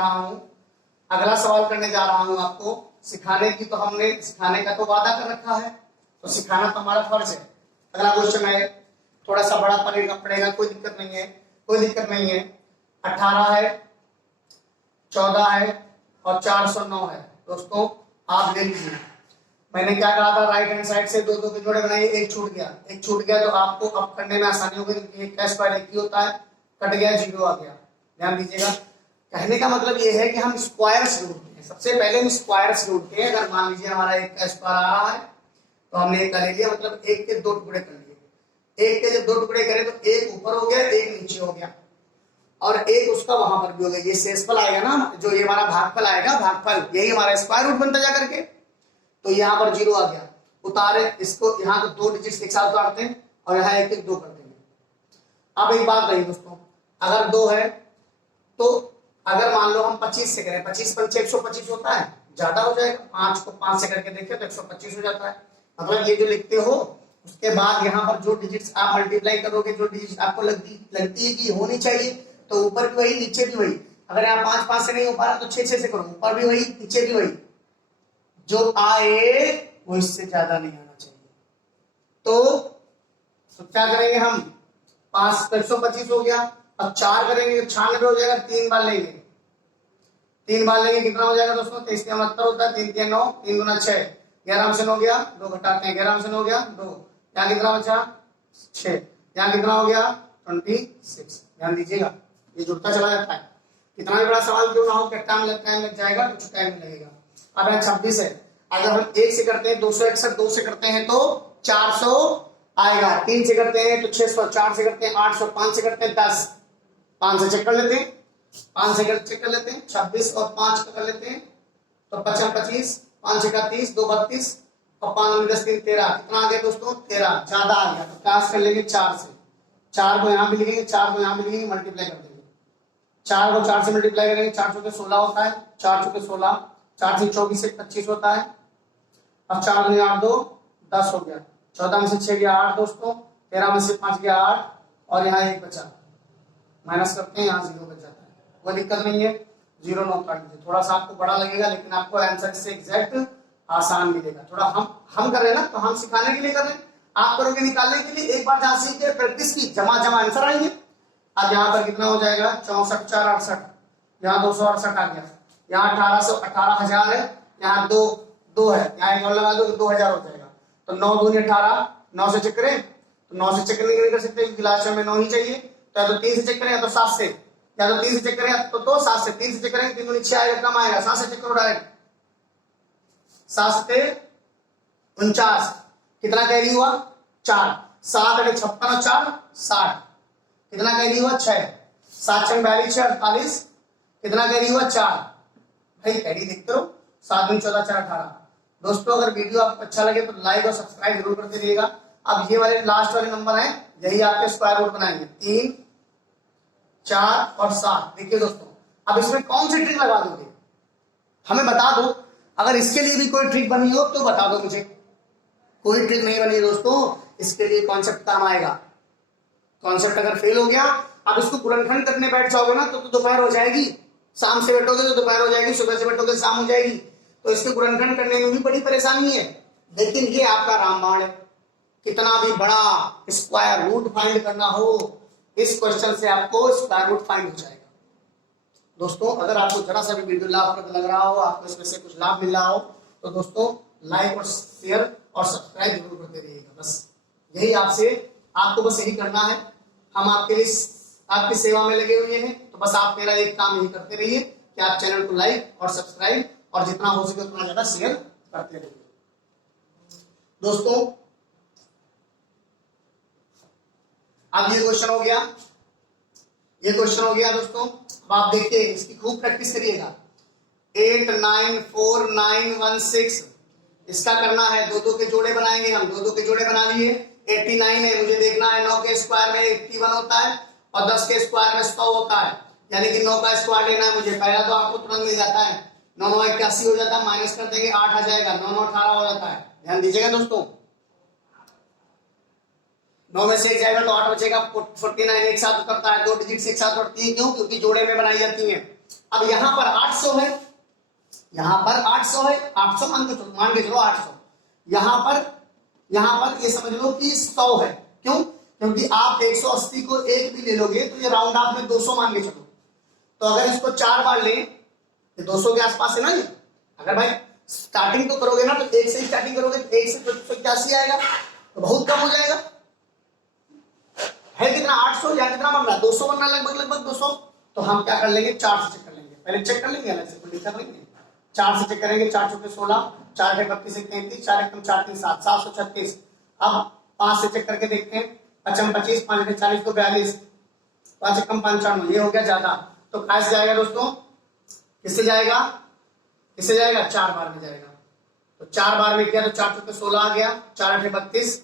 रहा हूं, आपको सिखाने की, तो हमने सिखाने का तो वादा कर रखा है, तो सिखाना तो हमारा फर्ज है। अगला क्वेश्चन है, थोड़ा सा बड़ा पड़ेगा, कोई दिक्कत नहीं है। 18 है, 14 है और 409 है। दोस्तों आप ले लीजिए, मैंने क्या कहा था, राइट हैंड साइड से 2 2 के जोड़े बनाइए, एक छूट गया तो आपको अब करने में आसानी होगी, क्योंकि एक का स्क्वायर एक ही होता है, कट गया 0 आ गया। ध्यान दीजिएगा, कहने का मतलब ये है कि हम स्क्वायर्स ढूंढते हैं। सबसे पहले हम स्क्वायर्स ढूंढते हैं। अगर मान लीजिए हमारा 1 का स्क्वायर आ रहा है तो हमने 1 का ले लिया, मतलब 1 के 2 टुकड़े कर लिए। 1 के जब 2 टुकड़े करें तो 1 ऊपर हो गया, 1 नीचे हो गया, और 1 उसका वहां पर भी हो गया। ये शेषफल आएगा ना, जो ये हमारा भागफल आएगा, भागफल यही हमारा स्क्वायर रूट बनता जा करके, तो यहाँ पर 0 आ गया। उतारे इसको, यहाँ तो 2 डिजिट्स एक साथ उतारते हैं और यहाँ 1 1 2 कर देंगे। अब एक बात रही दोस्तों, अगर 2 है तो अगर मान लो हम 25 से करें, 25 पंचे 125 होता है, ज्यादा हो जाएगा। 5 को 5 से करके देखें तो 125 हो जाता है। मतलब ये जो लिखते हो उसके बाद यहाँ पर जो डिजिट्स आप मल्टीप्लाई करोगे, जो डिजिट्स आपको लगती है कि होनी चाहिए, तो ऊपर भी वही नीचे भी वही। अगर यहाँ 5 5 से नहीं हो पा रहा तो 6 6 से करो, ऊपर भी वही नीचे भी वही, जो आए वो इससे ज्यादा नहीं आना चाहिए। तो क्या करेंगे हम, 5 125 हो गया। अब 4 करेंगे तो 96 हो जाएगा, 3 बार लेंगे, कितना हो जाएगा दोस्तों, 23 3 69 होता है, 3 3 9, 3 गुना 6, 11 से 9 गया, 2 घटाते हैं, 11 से 9 गया 2, यहाँ कितना बचा 6, यहाँ कितना हो गया 26। ध्यान दीजिएगा, ये जुड़ता चला जाता है। कितना भी बड़ा सवाल क्यों ना हो, टाइम लग जाएगा, कुछ टाइम लगेगा। अब यहाँ 26 है, अगर हम 1 से करते हैं 261, 2 से करते हैं तो 400 आएगा, 3 से करते हैं तो 600, 4 से करते हैं 800, 5 से करते हैं 10, 5 से चेक कर लेते हैं, 5 से चेक कर लेते हैं, 26 और 5 का कर लेते हैं तो 55 25, 5 से 30, 2 32 और 5 10 3 13, कितना आ गया दोस्तों 13, ज्यादा आ गया। तो क्लास कर लेंगे 4 से, 4 को यहाँ भी लिखेंगे, 4 को यहाँ भी लिखेंगे, मल्टीप्लाई कर देंगे। 4 को 4 से मल्टीप्लाई करेंगे, 4 चौके 16 होता है, 4 चौके 16, 4 से 24 से 25 होता है। अब 4 2 8 2 10 हो गया, 14 में से 6 गया 8 दोस्तों, 13 में से 5 गया 8 और यहाँ 1 बचा, माइनस करते हैं, यहाँ 0 बच जाता है, कोई दिक्कत नहीं है। 0 9 काट दीजिए, थोड़ा सा आपको बड़ा लगेगा लेकिन आपको आंसर से एग्जैक्ट आसान मिलेगा। थोड़ा हम कर रहे हैं ना, तो हम सिखाने के लिए कर रहे हैं, आप करोगे निकालने के लिए। एक बार जहां सीख के प्रैक्टिस की, जमा आंसर आएंगे। अब यहाँ पर कितना हो जाएगा 64 4 68, यहाँ 268 आ गया, यहाँ 18,000 है, यहाँ 2 है, यहाँ एक और लगा दो 2000 हो जाएगा। तो 9 दूनी 18, 9 से चेक करें तो 9 से चेक नहीं कर सकते क्योंकि लास्ट में 9 ही चाहिए, तो या तो 3 से चेक करें या तो 7 से। या तो 3 से चेक करेंगे तो 7 से, 3 से चेक करेंगे 3 दूनी 6 आएगा, कम आएगा, 7 से चेक करो डायरेक्ट, 7 से 49, कितना कैरी हुआ 4, 7 8 56 और 4 60, कितना कैरी हुआ 6, 7 6 42 6 48, कितना कैरी हुआ 4, भाई कैरी देखते हो, 7 दूनी 14 4 18। दोस्तों अगर वीडियो आपको अच्छा लगे तो लाइक और सब्सक्राइब जरूर करते रहिएगा। अब ये वाले लास्ट वाले नंबर हैं, यही आपके स्क्वायर रूट बनाएंगे, 3 4 और 7। देखिए दोस्तों अब इसमें कौन सी ट्रिक लगा दोगे, हमें बता दो। अगर इसके लिए भी कोई ट्रिक बनी हो तो बता दो मुझे। कोई ट्रिक नहीं बनी दोस्तों, इसके लिए कॉन्सेप्ट काम आएगा। कॉन्सेप्ट अगर फेल हो गया, अब इसको गुणनखंड करने बैठ जाओगे ना तो दोपहर हो जाएगी, शाम से बैठोगे तो दोपहर हो जाएगी, सुबह से बैठोगे तो शाम हो जाएगी, तो इसके गुणनखंड करने में भी बड़ी परेशानी है। लेकिन ये आपका रामबाण है, कितना भी बड़ा स्क्वायर रूट फाइंड करना हो, इस क्वेश्चन से आपको स्क्वायर रूट फाइंड हो जाएगा। दोस्तों अगर आपको जरा सा भी वीडियो लाभप्रद लग रहा हो, आपको इसमें से कुछ लाभ मिल रहा हो, तो दोस्तों लाइक और शेयर और सब्सक्राइब जरूर करते रहिएगा। बस यही आपको बस यही करना है। हम आपके लिए आपकी सेवा में लगे हुए हैं, तो बस आप मेरा एक काम यही करते रहिए कि आप चैनल को लाइक और सब्सक्राइब और जितना हो सके उतना ज्यादा शेयर करते रहिए। दोस्तों अब ये क्वेश्चन हो गया, ये क्वेश्चन हो गया दोस्तों। अब आप देखिए इसकी खूब प्रैक्टिस करिएगा। 8 9 4 9 1 6 इसका करना है, 2 2 के जोड़े बनाएंगे हम। 2 2 के जोड़े बना लिए। 89 है, मुझे देखना है 9 के स्क्वायर में 81 होता है और 10 के स्क्वायर में 100 होता है, यानी कि 9 का स्क्वायर लेना है मुझे। पहला तो आपको तुरंत मिल जाता है, 9 9 81 हो जाता है, माइनस कर देंगे 8 आ जाएगा, 9 9 18 हो जाता है। ध्यान दीजिएगा दोस्तों, 9 में से 1 जाएगा तो 8 बचेगा। 49 एक साथ उतरता है, 2 डिजिट एक साथ उतरती है, क्यों? क्योंकि जोड़े में बनाई जाती है। अब यहाँ पर 800 है, यहाँ पर 800 है, 800 मान के चलो 800। यहाँ पर ये समझ लो कि 100 है, क्यों? क्योंकि आप 180 को 1 भी ले लोगे तो ये राउंड आप में 200 मान के चलो। तो अगर इसको 4 बार लें तो 200 के आसपास है ना ये। अगर भाई स्टार्टिंग तो करोगे ना, तो 1 से स्टार्टिंग करोगे तो 1 से 85 आएगा, तो बहुत कम हो जाएगा। है कितना 800 या कितना बनना 200 बनना, लगभग 200। तो हम क्या कर लेंगे, 4 से चेक कर लेंगे। पहले चेक कर लेंगे, अलग से कोई दिक्कत नहीं है। 4 से चेक करेंगे, 4 चौके 16, 4 32 33, 4 एकम 4 3 7 736। अब 5 से चेक करके देखते हैं, 5 25 5 40 तो 42, 5 एकम 95, ये हो गया ज्यादा। तो कैसे जाएगा दोस्तों, किससे जाएगा, किससे जाएगा, 4 बार में जाएगा। तो 4 बार में किया तो 4 चौके 16 आ गया, 4 8 32,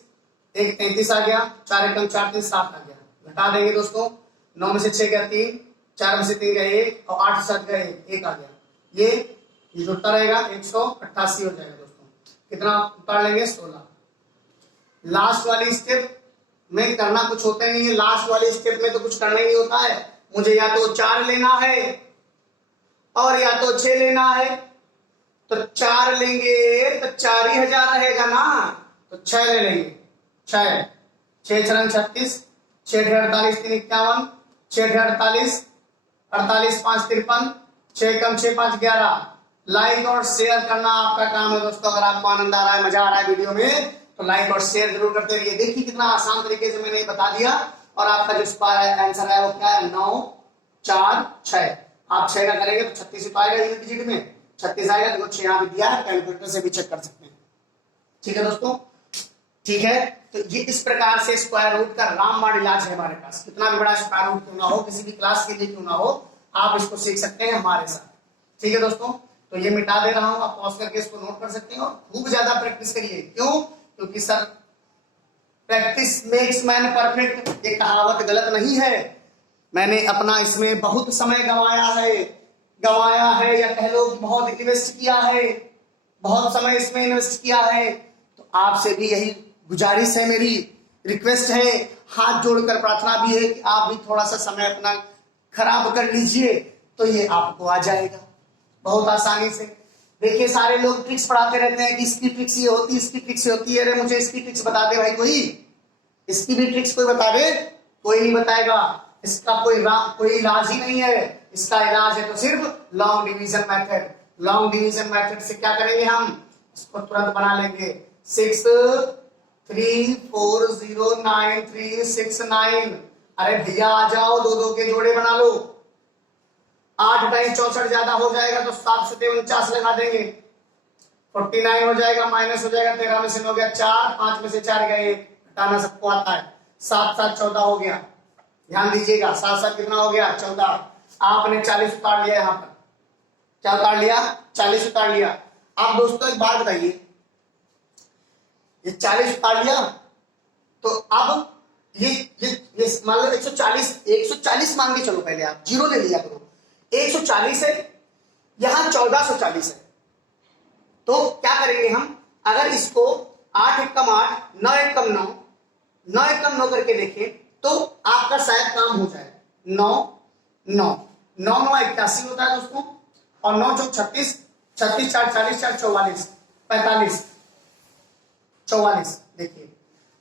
1 33 आ गया, 4 एकम 4 3 7 आ गया। घटा देंगे दोस्तों, 9 में से 6 गया 3, 4 में से 3 गया 1 और 8 से 7 गया 1 आ गया। ये जुड़ता रहेगा, 188 हो जाएगा दोस्तों। कितना उतार लेंगे, 16। लास्ट वाली स्टेप में करना कुछ होता नहीं है, लास्ट वाली स्टेप में तो कुछ करना ही नहीं होता है। मुझे या तो 4 लेना है और या तो 6 लेना है। तो 4 लेंगे तो 4000 रहेगा ना, तो 6 ले लेंगे। 6 6 36, 6 48 3 51, 6 48 48 5 53, 6 कम 6 5 11। लाइक और शेयर करना आपका काम है दोस्तों। अगर आपको आनंद आ रहा है, मजा आ रहा है वीडियो में, तो लाइक और शेयर जरूर करते रहिए। देखिए कितना आसान तरीके से मैंने बता दिया। और आपका जो स्क्वायर आंसर है वो क्या है, 9 4 6। आप 6 का करेंगे तो 36 तो आएगा यूनिट डिजिट में, 36 आएगा। देखो 6 यहाँ पे दिया है, कैलकुलेटर से भी चेक कर सकते हैं। ठीक है दोस्तों, ठीक है। तो ये इस प्रकार से स्क्वायर रूट का रामबाण इलाज है हमारे पास। कितना भी बड़ा स्क्वायर रूट क्यों ना हो, किसी भी क्लास के लिए क्यों ना हो, आप इसको सीख सकते हैं हमारे साथ। ठीक है दोस्तों, तो ये मिटा दे रहा हूं, आप पॉज करके इसको नोट कर सकते हैं और खूब ज्यादा प्रैक्टिस करिए। क्यों? क्योंकि sir practice makes man perfect, ये कहावत गलत नहीं है। मैंने अपना इसमें बहुत समय गंवाया है या कह लो बहुत इन्वेस्ट किया है, बहुत समय इसमें इन्वेस्ट किया है। तो आपसे भी यही गुजारिश है, मेरी रिक्वेस्ट है, हाथ जोड़कर प्रार्थना भी है कि आप भी थोड़ा सा समय अपना खराब कर लीजिए, तो ये आपको आ जाएगा बहुत आसानी से। देखिए सारे लोग ट्रिक्स पढ़ाते रहते हैं कि इसकी ट्रिक्स ये होती है, इसकी ट्रिक्स ये होती है। अरे मुझे इसकी ट्रिक्स बता दे भाई, कोई इसकी भी ट्रिक्स कोई बता दे, कोई नहीं बताएगा। इसका कोई इलाज ही नहीं है। इसका इलाज है तो सिर्फ long division method. Long division method से क्या करेंगे, हम इसको तुरंत बना लेंगे। 6 3 4 0 9 3 6 9। अरे भैया आ जाओ, 2 2 के जोड़े बना लो। 8 टाइम 64 ज्यादा हो जाएगा तो 7 से 49 लगा देंगे, 49 हो जाएगा, माइनस हो जाएगा, 13 में से हो गया 4, 5 में से 4 गए, हटाना सबको आता है, 7 7 14 हो गया। ध्यान दीजिएगा 7 7 कितना हो गया 14। आपने 40 उतार लिया, यहाँ पर क्या उतार लिया 40 उतार लिया। आप दोस्तों एक बात बताइए, ये 40 उतार लिया तो अब ये मान लो 140 मान के चलो, पहले आप जीरो ले लिया करो, 140 है, यहां 1440 है, तो क्या करेंगे हम, अगर इसको 8 एकम 8, 9 एकम 9, 9 एकम 9 करके देखें तो आपका शायद काम हो जाए। 9 9 9 9 81 होता है दोस्तों, और 9 चौक 36, 36 4 40 4 44 45 44, देखिए,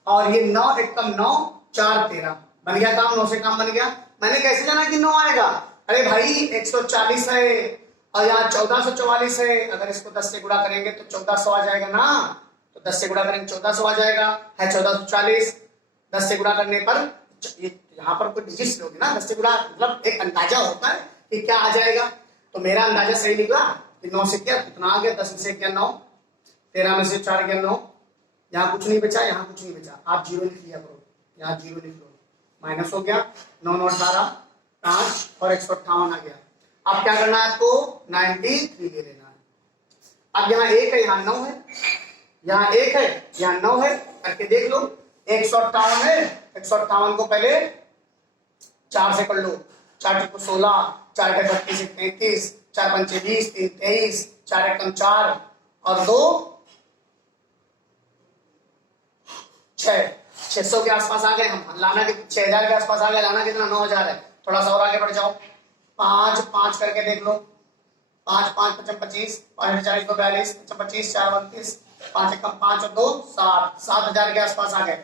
और ये 9 एकम 9 4 13 बन गया काम, 9 से काम बन गया। मैंने कैसे जाना कि 9 आएगा, अरे भाई 140 है और यहाँ 1444 है, अगर इसको 10 से गुणा करेंगे तो 1400 आ जाएगा ना, तो 10 से गुणा करेंगे 1400 आ जाएगा, है 1440, 10 से गुणा करने पर यहाँ पर कोई डिजिट्स लोगे ना, 10 से गुणा मतलब एक अंदाजा होता है कि क्या आ जाएगा, तो मेरा अंदाजा सही निकला कि 9 से क्या कितना आ गया, 10 में से क्या 9, 13 में से 4 गया 9, यहाँ कुछ नहीं बचा, यहाँ कुछ नहीं बचा, आप जीरो लिख लिया करो, यहाँ जीरो लिख लो, माइनस हो गया, 9 9 18 5 और 158 आ गया। अब क्या करना है आपको 93 ले लेना है। अब यहाँ 1 है, यहाँ 9 है, यहाँ 1 है, यहाँ 9 है, करके देख लो, 158 है, 158 को पहले 4 से कर लो, 4 को 16, 4 के 32 33, 4 पंचे 20, 3 23, 4 एकम 4 और 2 6, 600 के आसपास आ गए हम, लाना के 6000 के आसपास आ गए, लाना कितना 9000 है, थोड़ा सा और आगे बढ़ जाओ, 5 5 करके देख लो, 5 5 55 25, 5 40 2 42, 25 4 32, 5 एकम 5 और 2 7, 7000 के आसपास आ गए।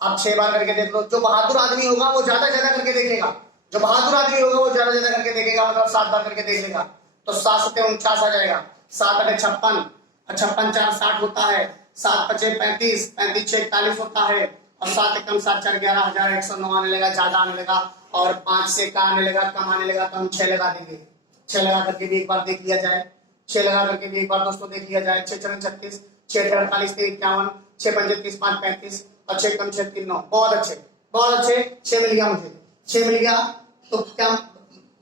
अब 6 बार करके देख लो, जो बहादुर आदमी होगा वो ज्यादा ज्यादा करके देखेगा, जो बहादुर आदमी होगा वो ज्यादा ज्यादा करके देखेगा, मतलब 7 बार करके देख लेगा, तो 7 7 49 आ जाएगा, 7 8 56, 56 4 60 होता है, 7 5 35, 35 6 41 होता है, और 7 एकम 7 4 11109 आने लगा, ज्यादा आने लगा, और 5 से का आने लगा, कम आने लगा, तो हम 6 लगा देंगे, 6 लगा करके भी एक बार देख लिया जाए, 6 लगा करके भी एक बार दोस्तों देख लिया जाए, 6 4 36, 6 48 3 51, 6 5 30 5 35 और 6 कम 6 3 9, बहुत अच्छे बहुत अच्छे, 6 मिल गया मुझे, 6 मिल गया, तो क्या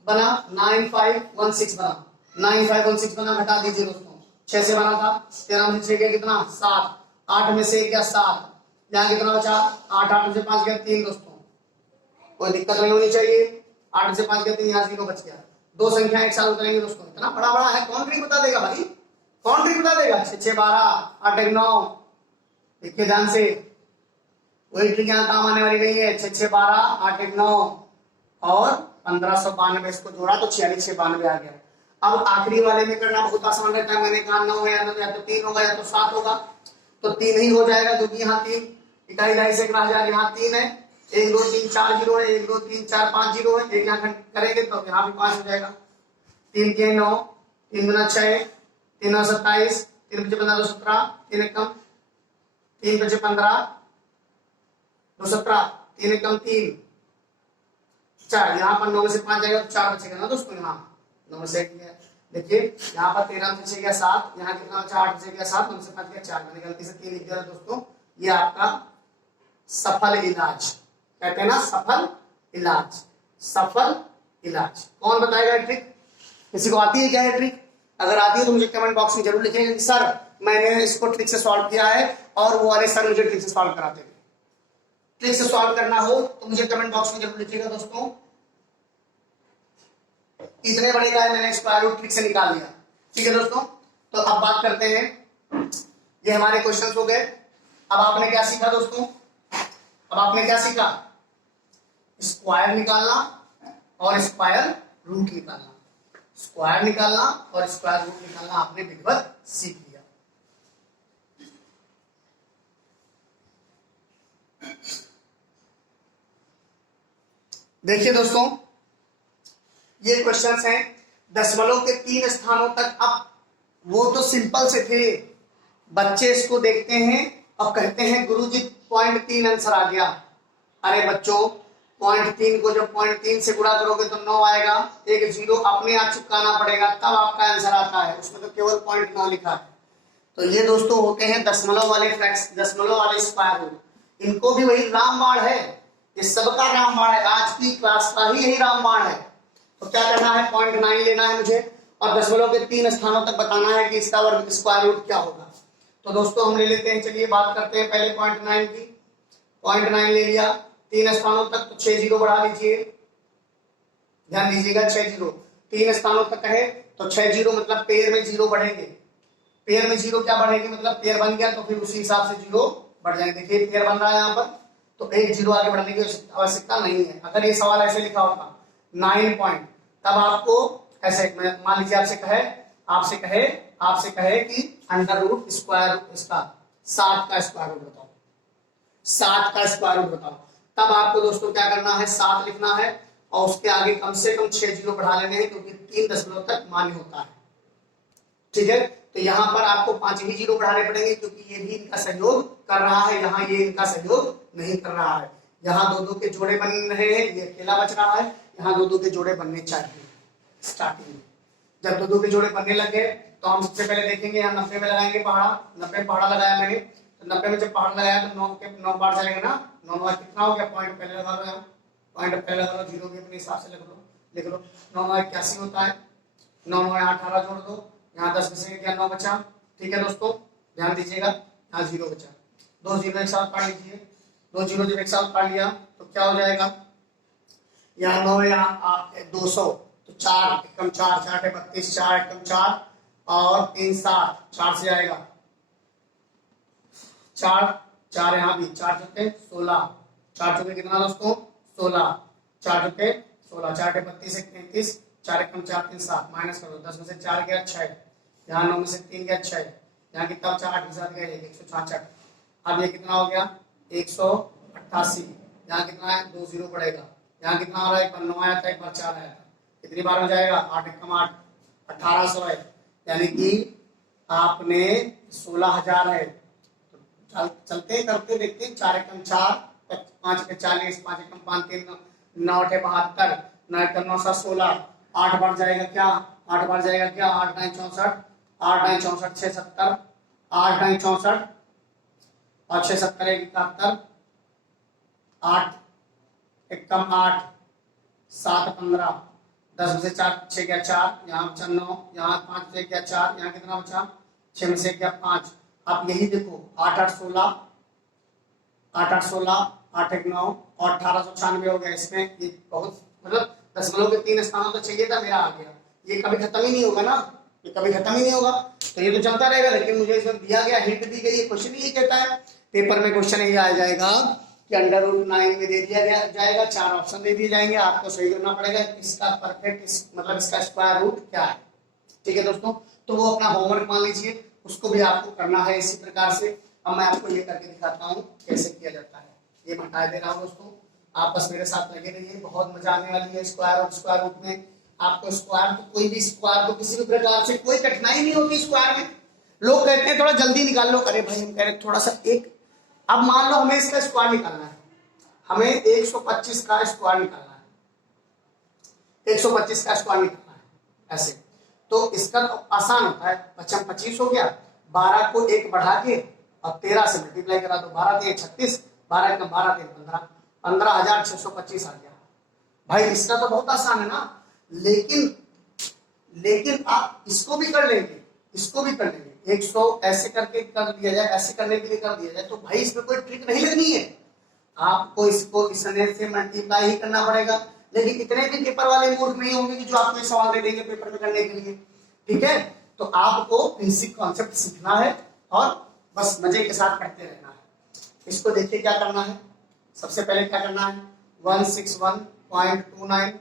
बना 9516 बना, 9516 बना, हटा दीजिए दोस्तों, 6 से बना था, 13 में से गया कितना 7, 8 में से गया 7, यहाँ कितना बचा 8, 8 में से 5 गया 3 दोस्तों, कोई दिक्कत नहीं होनी चाहिए, 8 से 5 गया 3, यहाँ 0 बच गया, दो संख्या एक साथ उतरेंगे दोस्तों, इतना बड़ा बड़ा है, कौन ट्रिक बता देगा भाई, कौन ट्रिक बता देगा, 6 6 12 8 1 9, देखिए ध्यान से, वही ट्रिक यहाँ काम आने वाली नहीं है, 6 6 12 8 1 9 और 1592, इसको जोड़ा तो 46 6 92 आ गया। अब आखिरी वाले में करना बहुत आसान रहता है, मैंने कहा 9 है या तो 3 होगा या तो 7 होगा, तो 3 ही हो जाएगा, क्योंकि यहाँ 3 इकाई ढाई से कहा जाएगा, यहाँ 3 है, 1 2 3 4 जीरो है, 1 2 3 4 5 जीरो है, एक यहाँ करेंगे तो यहाँ भी 5 हो जाएगा, 3 के 9, 3 गुना 6, 3 9 27, 3 5 15 2 17, 3 एकम 3 5 15 2 17, 3 एकम 3 4, यहाँ पर 9 में से 5 जाएगा तो 4 बचेगा ना दोस्तों, यहाँ 9 में से देखिए, यहाँ पर 13 में से गया 7, यहाँ कितना बचा 8 से गया 7, 9 से 5 गया 4, मैंने गलती से 3 लिख दिया दोस्तों, ये आपका सफल इलाज कहते हैं ना, सफल इलाज, सफल इलाज। कौन बताएगा ट्रिक, किसी को आती है क्या है ट्रिक, अगर आती है तो मुझे कमेंट बॉक्स में जरूर लिखिएगा कि सर मैंने इसको ट्रिक से सॉल्व किया है, और वो वाले सर मुझे ट्रिक से सॉल्व कराते हैं। ट्रिक से सॉल्व करना हो तो मुझे कमेंट बॉक्स में जरूर लिखिएगा दोस्तों। इतने बड़े का है, मैंने स्क्वायर रूट ट्रिक से निकाल दिया, ठीक है दोस्तों। तो अब बात करते हैं, ये हमारे क्वेश्चंस हो गए। अब आपने क्या सीखा दोस्तों, अब आपने क्या सीखा, स्क्वायर निकालना और स्क्वायर रूट निकालना, स्क्वायर निकालना और स्क्वायर रूट निकालना आपने विधिवत सीख लिया। देखिए दोस्तों, ये क्वेश्चंस हैं दशमलव के 3 स्थानों तक। अब वो तो सिंपल से थे, बच्चे इसको देखते हैं और कहते हैं गुरुजी 0.3 आंसर आ गया। अरे बच्चों, 0.3 को जब 0.3 से गुणा करोगे तो 9 आएगा, एक जीरो अपने आप चिपकाना पड़ेगा तब आपका आंसर आता है, उसमें तो केवल 0.9 लिखा है। तो ये दोस्तों होते हैं दशमलव वाले फ्रैक्शन, दशमलव वाले स्क्वायर रूट। इनको भी वही रामबाण है, ये सबका रामबाण है, आज की क्लास का ही यही रामबाण है। तो क्या करना है, 0.9 लेना है मुझे और दशमलव के 3 स्थानों तक बताना है कि इसका वर्ग स्क्वायर रूट क्या होगा। तो दोस्तों हम ले लेते हैं, चलिए बात करते हैं पहले 0.9 की। 0.9 ले लिया 3 स्थानों तक, तो 6 जीरो बढ़ा लीजिए, ध्यान दीजिएगा 6 जीरो 3 स्थानों तक है तो 6 जीरो मतलब पेयर में जीरो बढ़ेंगे, पेयर में जीरो क्या बढ़ेगी मतलब पेयर बन गया तो फिर उसी हिसाब से जीरो बढ़ जाएंगे। देखिए पेयर बन रहा है यहाँ पर, तो एक जीरो आगे बढ़ने की आवश्यकता नहीं है। अगर ये सवाल ऐसे लिखा होता 9 पॉइंट, तब आपको ऐसे मान लीजिए आपसे कहे कि अंडर रूट स्क्वायर रूट इसका 7 का स्क्वायर रूट बताओ, 7 का स्क्वायर रूट बताओ, तब आपको दोस्तों क्या करना है, 7 लिखना है और उसके आगे कम से कम 6 जीरो बढ़ा लेने हैं क्योंकि 3 दशमलव तक मान्य होता है। ठीक है, तो यहाँ पर आपको 5 ही जीरो बढ़ाने पड़ेंगे क्योंकि ये भी इनका सहयोग कर रहा है, यहाँ ये इनका सहयोग नहीं कर रहा है। यहाँ दो दो के जोड़े बन रहे हैं, ये अकेला बच रहा है, यहाँ दो दो के जोड़े बनने चाहिए। स्टार्टिंग में जब दो दो के जोड़े बनने लगे तो हम सबसे पहले देखेंगे, यहाँ 90 में लगाएंगे पहाड़ा, 90 में पहाड़ा लगाया मैंने, तो 90 में जब पहाड़ लगाया तो 9 के 9 बार जाएगा ना, 9 बार कितना हो गया, पॉइंट पहले लगा लो, यहाँ पॉइंट पहले लगा लो, जीरो भी अपने हिसाब से लिख लो 9 81 होता है, 9 18 जोड़ दो, यहाँ 10 में से क्या 9 बचा। ठीक है दोस्तों ध्यान दीजिएगा, यहाँ जीरो बचा, 2 जीरो एक साथ काट लीजिए, 2 जीरो जब एक साथ काट लिया तो क्या हो जाएगा, यहाँ 9 यहाँ 200 तो 4 एकम 4 4 32 4 एकम 4 और 3 7 4 से आएगा 4 4 यहाँ भी 4 चुके 16, 4 चुके कितना दोस्तों 16, 4 चुके 16, 4 32 33 4 एकम 4 3 7 माइनस कर दो, 10 में से 4 गया 6, यहाँ 9 में से 3 गया 6, यहाँ कितना 4 के साथ गया 166। अब ये कितना हो गया 188, यहाँ कितना है 2 जीरो पड़ेगा, यहाँ कितना आ रहा है, एक बार 9 आया था, एक बार 4 आया था, कितनी बार हो जाएगा 8 एकम 8 1800 है, यानी कि आपने 16,000 है। तो चलते करते देखते 4 एकम 4 5 के 40 5 एकम 5 3 9 8 72 9 एकम 9 7 16, 8 बार जाएगा क्या, 8 बार जाएगा क्या, 8 9 64 8 9 64 6 70 8 9 64 और 6 70 71 8 एकम 8 7 15 10 में से 4 6 गया 4, यहाँ बचा 9, यहाँ 5 से गया 4, यहाँ कितना बचा 6 में से गया 5। आप यही देखो 8 8 16 8 8 16 8 1 9 और 1896 हो गया। इसमें ये बहुत मतलब दशमलव के 3 स्थानों तो चाहिए था, मेरा आ गया, ये कभी खत्म ही नहीं होगा ना, ये कभी खत्म ही नहीं होगा, तो ये तो चलता रहेगा। लेकिन मुझे इसमें दिया गया हिंट दी गई है, क्वेश्चन ये कहता है, पेपर में क्वेश्चन यही आ जाएगा कि अंडर रूट 9 में दे दिया गया जाएगा, 4 ऑप्शन दे दिए जाएंगे, आपको सही करना पड़ेगा इसका परफेक्ट मतलब इसका स्क्वायर रूट क्या है। ठीक है दोस्तों, तो वो अपना होमवर्क मान लीजिए, उसको भी आपको करना है इसी प्रकार से। अब मैं आपको ये करके दिखाता हूँ कैसे किया जाता है, ये मैं हटा दे रहा हूँ दोस्तों, आप बस मेरे साथ लगे रहिए, बहुत मजा आने वाली है स्क्वायर रूट में। आपको स्क्वायर तो कोई भी स्क्वायर तो किसी भी प्रकार से कोई कठिनाई नहीं होती स्क्वायर में। लोग कहते हैं थोड़ा जल्दी निकाल लो, अरे भाई हम कह रहे थोड़ा सा एक, अब मान लो हमें इसका स्क्वायर निकालना है, हमें 125 का स्क्वायर निकालना है, 125 का स्क्वायर निकालना है ऐसे, तो इसका तो आसान होता है, 25 हो गया, 12 को 1 बढ़ा के और 13 से मल्टीप्लाई करा दो, 12 के 36 12 के 12 के 15 15,625 आ गया। भाई इसका तो बहुत आसान है ना, लेकिन आप इसको भी कर लेंगे, इसको भी कर लेंगे, 100 ऐसे करके कर दिया जाए, ऐसे करने के लिए कर दिया जाए, तो भाई इसमें कोई ट्रिक नहीं लगनी है, आपको इसको इसने से मल्टीप्लाई ही करना पड़ेगा। लेकिन इतने भी पेपर वाले मूर्ख नहीं होंगे कि जो आपको सवाल दे देंगे पेपर में करने के लिए। ठीक है, तो आपको बेसिक कॉन्सेप्ट सीखना है और बस मजे के साथ पढ़ते रहना है। इसको देखिए क्या करना है, सबसे पहले क्या करना है, 161.29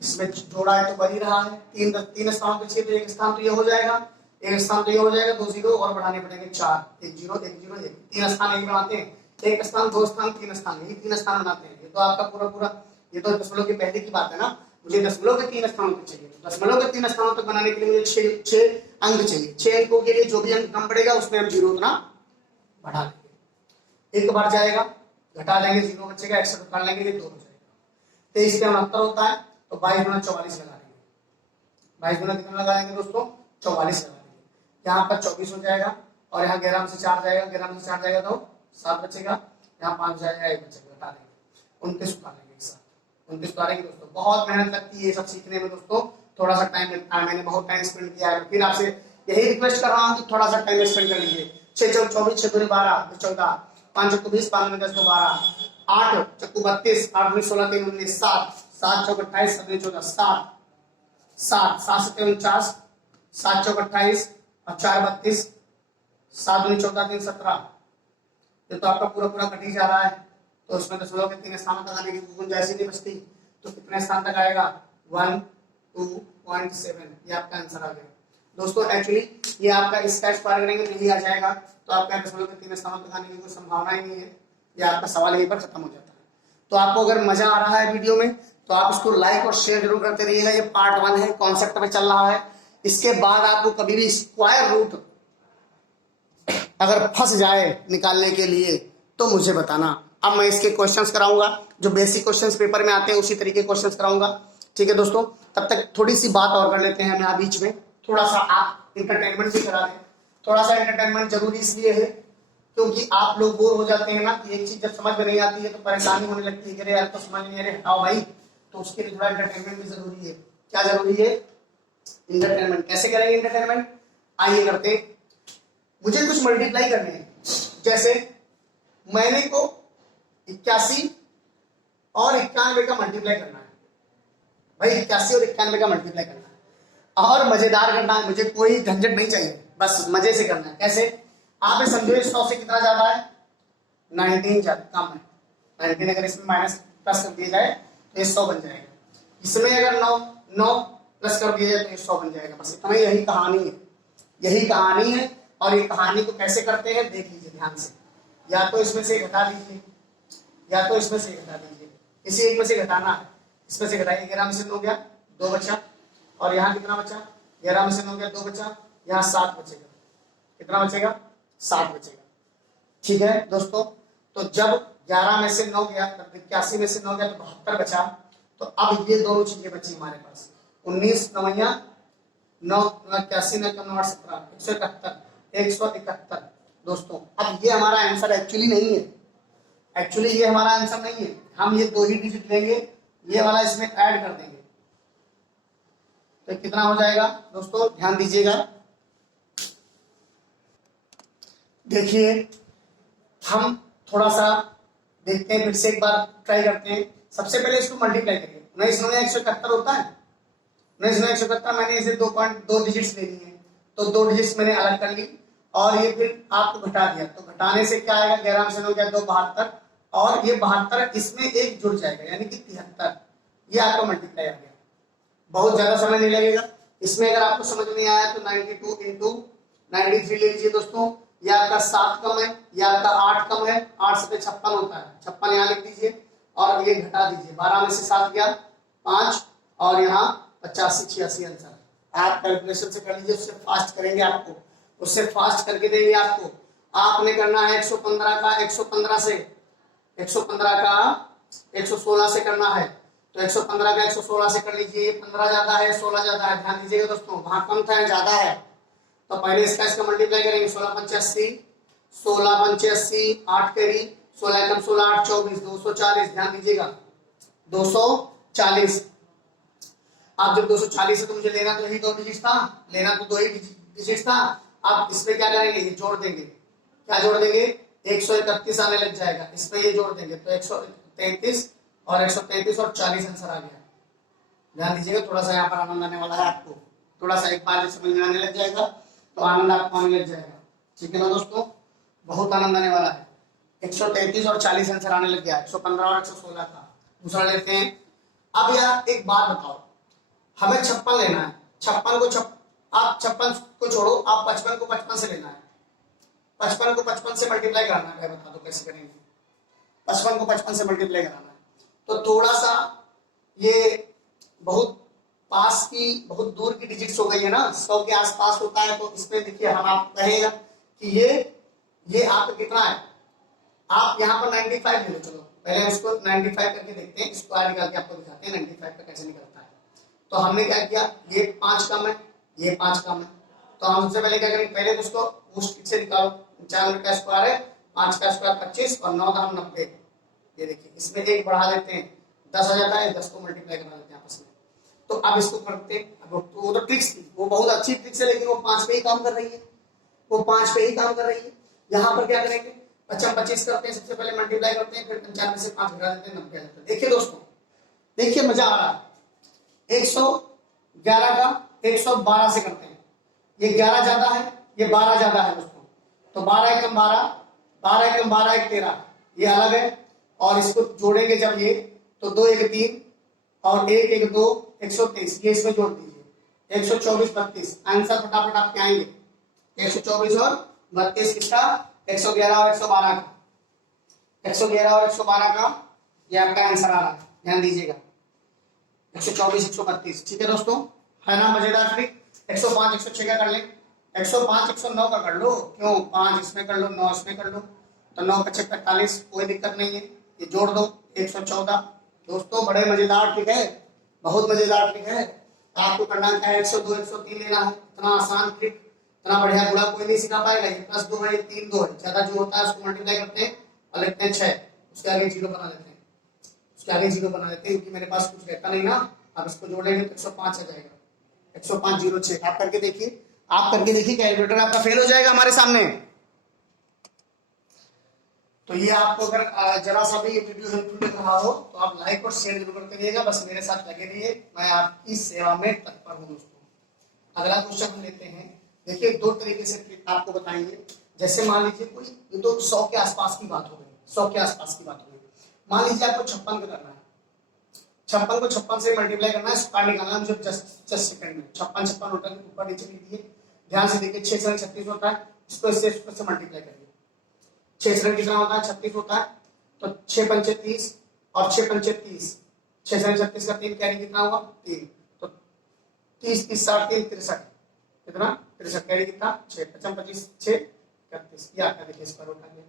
इसमें जोड़ा है तो बन ही रहा है, तीन स्थान पे चाहिए तो एक स्थान तो ये हो जाएगा, एक स्थान तो ये हो जाएगा, 2 जीरो और बढ़ाने पड़ेंगे 4, 1 जीरो 1 जीरो 1, 3 स्थान एक बनाते हैं, एक स्थान 2 स्थान 3 स्थान, यही 3 स्थान बनाते हैं। ये तो आपका पूरा ये तो दशमलव के पहले की बात है ना, मुझे दशमलव के 3 स्थानों तक चाहिए, तो दशमलव के 3 स्थानों तक बनाने के लिए मुझे 6 अंक चाहिए, 6 अंकों के लिए जो भी अंक कम पड़ेगा उसमें हम जीरो उतना बढ़ा लेंगे, एक बार जाएगा घटा लेंगे, जीरो बचेगा, 61 काट लेंगे, ये 2 हो जाएगा। 23 पे 69 होता है, तो 22 गुना 44 लगा देंगे। 22 गुना कितना लगाएंगे दोस्तों? 44 लगा देंगे। यहाँ पर 24 हो जाएगा और यहाँ 11 में से 4 जाएगा, 11 में से 4 जाएगा तो 7 बचेगा, यहाँ 5 जाएगा, 1 बचेगा, घटा देंगे। 29 उतारेंगे एक साथ, 29 उतारेंगे दोस्तों। बहुत मेहनत लगती है ये सब सीखने में दोस्तों, थोड़ा सा टाइम लगता है, मैंने बहुत टाइम स्पेंड किया है। फिर आपसे यही रिक्वेस्ट कर रहा हूँ कि थोड़ा सा टाइम स्पेंड कर लीजिए। 6 चौक 24, 6 दूनी 12, 14, 5 चौक 20, 5 में 10 12, 8 चक्कू 32, 8 में 16, 3 19, 7, 7 चौक 28, 7 14, 7, 7 7 7 49, 7 चौक 28 और 4 32, 7 दूनी 14, 3 17। ये तो आपका पूरा पूरा कट ही जा रहा है, तो उसमें दशमलव के 3 स्थान तक आने की गुंजाइश ही नहीं बचती। तो कितने स्थान तक आएगा? 1 2.7, ये आपका आंसर आ गया दोस्तों। एक्चुअली ये आपका इसका स्क्वायर करेंगे तो यही आ जाएगा, तो आपका दशमलव के 3 स्थानों तक आने की कोई संभावना ही नहीं है। ये आपका सवाल यहीं पर खत्म हो जाता है। तो आपको अगर मजा आ रहा है वीडियो में तो आप इसको लाइक और शेयर जरूर करते रहिएगा। ये पार्ट 1 है, कॉन्सेप्ट में चल रहा है। इसके बाद आपको कभी भी स्क्वायर रूट अगर फंस जाए निकालने के लिए तो मुझे बताना। अब मैं इसके क्वेश्चंस कराऊंगा, जो बेसिक क्वेश्चंस पेपर में आते हैं उसी तरीके क्वेश्चंस कराऊंगा। ठीक है दोस्तों, तब तक थोड़ी सी बात और कर लेते हैं हम यहाँ बीच में, थोड़ा सा आप इंटरटेनमेंट भी करा दें। थोड़ा सा इंटरटेनमेंट जरूरी इसलिए है क्योंकि आप लोग बोर हो जाते हैं ना, कि एक चीज जब समझ में नहीं आती है तो परेशानी होने लगती है, अरे यार तो समझ नहीं आ रहे, हटाओ भाई। तो उसके लिए थोड़ा इंटरटेनमेंट भी जरूरी है। क्या जरूरी है? इंटरटेनमेंट। कैसे करेंगे इंटरटेनमेंट? आइए करते हैं। मुझे कुछ मल्टीप्लाई करने हैं, जैसे मैंने को 81 और 91 का मल्टीप्लाई करना है भाई, 81 और 91 का मल्टीप्लाई करना है और मजेदार करना है। मुझे कोई झंझट नहीं चाहिए, बस मजे से करना है। कैसे? आप समझो 100 से कितना ज्यादा है? 19 कम है। 19 अगर इसमें माइनस प्लस कर दिया जाए तो ये 100 बन जाएगा। इसमें अगर 9 प्लस कर दिया जाए तो ये 100 बन जाएगा। बस इतना, यही कहानी है, यही कहानी है। और ये कहानी को कैसे करते हैं देख लीजिए ध्यान से। या तो इसमें से घटा दीजिए, या तो इसमें से घटा दीजिए। इसी एक में से घटाना है, इसमें से घटाइए। 11 में से 9 गया, 2 बचा, और यहाँ कितना बचा? 11 में से 9 गया, 2 बचा, यहाँ 7 बचेगा। कितना बचेगा? 7 बचेगा। ठीक है दोस्तों, तो जब 11 में से 9 गया, 81 में से 9 गया तो 72 बचा। तो अब ये दोनों चीजें बची हमारे पास, 19 9 9 81 9 9 17 171 171 दोस्तों। अब ये हमारा आंसर एक्चुअली नहीं है, एक्चुअली ये हमारा आंसर नहीं है। हम ये 2 ही डिजिट लेंगे, ये वाला इसमें ऐड कर देंगे, तो कितना हो जाएगा दोस्तों? ध्यान दीजिएगा, देखिए हम थोड़ा सा देखते हैं, फिर से एक बार ट्राई करते हैं। सबसे पहले इसको मल्टीप्लाई करिए। 19 9 171 होता है, 19 9 171। मैंने इसे 2 डिजिट्स ले लिए, तो 2 डिजिट्स मैंने अलग कर ली और ये फिर आपको घटा दिया। तो घटाने से क्या आएगा? 11 में से 9 गया, 2 72, और ये 72 इसमें एक जुड़ जाएगा, यानी कि 73। ये आपका मल्टीप्लाई आ गया। बहुत ज्यादा समय नहीं लगेगा इसमें। अगर आपको समझ नहीं आया तो 92 इंटू 93 ले लीजिए दोस्तों। ये आपका 7 कम है, ये आपका 8 कम है, 8 से 56 होता है, 56 यहाँ लिख दीजिए और ये घटा दीजिए। 12 में से 7 गया, 5, और यहाँ 85 86 आंसर। आप कैलकुलेशन से कर लीजिए, उससे फास्ट करेंगे आपको, उससे फास्ट करके देंगे आपको। आपने करना है 115 का 115 से, 115 का 116 से करना है, तो 115 का 116 से कर लीजिए। ये 15 ज्यादा है, 16 ज्यादा है, ध्यान दीजिएगा दोस्तों, वहां कम था ज्यादा है, तो पहले इसका मल्टीप्लाई करेंगे। 16 85 16 85 8 करी, 16 कम 16 8 24 240। ध्यान दीजिएगा 240। आप जब 240 है तो मुझे लेना तो यही 2 डिजिट था, लेना तो 2 ही डिजिट था। अब इसमें क्या करेंगे? ये जोड़ देंगे। क्या जोड़ देंगे? 131 आने लग जाएगा, इसमें ये जोड़ देंगे तो 133 और 133 और 40 आंसर आ गया। ध्यान दीजिएगा, थोड़ा सा यहाँ पर आनंद आने वाला है आपको, थोड़ा सा एक बार समझ में आने लग जाएगा तो आनंद आपको आने लग जाएगा। ठीक है ना दोस्तों, बहुत आनंद आने वाला है। 133 और 40 आंसर आने लग गया, 115 और 116 का। दूसरा लेते हैं। अब यार एक बात बताओ, हमें 56 लेना है। 56 को आप 56 को छोड़ो, आप 55 को 55 से लेना है। 55 को 55 से मल्टीप्लाई कराना है। बता दो कैसे करेंगे? 55 को 55 से मल्टीप्लाई कराना है, तो थोड़ा सा ये बहुत पास की, बहुत दूर की डिजिट्स हो गई है ना, 100 के आसपास होता है। तो इसमें देखिए हम आपको कहेगा कि ये आपका कितना है। आप यहाँ पर 95 ले लो, चलो पहले हम इसको 95 करके देखते हैं, स्क्वायर निकाल के आपको दिखाते हैं 95 का कैसे निकलता है। तो हमने क्या किया, ये 5 कम है, ये 5 कम है, तो हम सबसे पहले क्या करेंगे, पहले तो उसको उस से निकालो। 95 का स्क्वायर है, 5 का स्क्वायर 25 और 9 का 90। ये देखिए इसमें एक बढ़ा देते हैं, 10 आ जाता है, 10 को मल्टीप्लाई करा देते हैं आपस में। तो अब इसको करते हैं, अब वो तो ट्रिक्स थी, वो बहुत अच्छी ट्रिक्स है, लेकिन वो 5 पे ही काम कर रही है, वो 5 पे ही काम कर रही है। यहाँ पर क्या करेंगे, 25 करते हैं, सबसे पहले मल्टीप्लाई करते हैं, फिर 95 से 5 घटा देते हैं, 90 आ जाता है। देखिए दोस्तों, देखिए मजा आ रहा है। 111 का 112 से करते हैं, ये 11 ज्यादा है, ये 12 ज्यादा है दोस्तों, तो 12 एकम 12, 12 एकम 12 एक 13, ये अलग है। और इसको जोड़ेंगे जब ये, तो 2 एक 3 और 1 एक 2, 123, ये इसमें जोड़ दीजिए, 124 32। आंसर फटाफट आपके आएंगे, 124 और 32 किसका, 111 और 112 का, 111 और 112 का ये आपका आंसर आ रहा है, ध्यान दीजिएगा, 124 132। ठीक है दोस्तों, है ना मजेदार ट्रिक। 105 106 का कर लें, 105 109 का कर लो, क्यों, 5 इसमें कर लो, 9 इसमें कर लो, तो 9 5 45, कोई दिक्कत नहीं है, ये जोड़ दो 114। दोस्तों बड़े मजेदार ट्रिक है, बहुत मजेदार ट्रिक है। आपको करना क्या है, 102 103 लेना है, इतना आसान ट्रिक, इतना बढ़िया गुणा कोई नहीं सिखा पाएगा। ये +2 है, 3 2 है, ज्यादा जो होता है उसको मल्टीप्लाई करते हैं और लिखते हैं 6, उसके आगे 0 बना लेते हैं, उसके आगे 0 बना लेते हैं, क्योंकि मेरे पास कुछ रहता नहीं ना। अब इसको जोड़ेंगे तो 105 आ जाएगा, 105 06। आप करके देखिए, आप करके देखिए, कैलकुलेटर आपका फेल हो जाएगा हमारे सामने। तो ये आपको अगर जरा सा भी ये वीडियो हेल्पफुल लग रहा हो तो आप लाइक और शेयर जरूर करते रहिएगा, बस मेरे साथ लगे रहिए, मैं आपकी सेवा में तत्पर हूँ दोस्तों। अगला क्वेश्चन हम लेते हैं। देखिए 2 तरीके से आपको बताएंगे, जैसे मान लीजिए कोई, ये तो 100 के आसपास की बात हो गई, 100 के आसपास की बात हो गई। मान लीजिए आपको 56 का करना है, 56 को 56 से मल्टीप्लाई करना है, स्क्वायर निकालना है मुझे जस्ट सेकंड में। 56 56 होता है, ऊपर नीचे लिख दिए, ध्यान से देखिए, 6 से 36 होता है, इसको इससे से मल्टीप्लाई करिए। 6 से कितना होता है, 36 होता है, तो 6 पंचे 30 और 6 पंचे 30, 6 से 36 का 3 कैरी कितना हुआ, 3, तो 30 30 60 3 63, कितना 63, कैरी कितना 6, 55 25 6 31, ये आपका देखिए स्क्वायर रूट आ गया।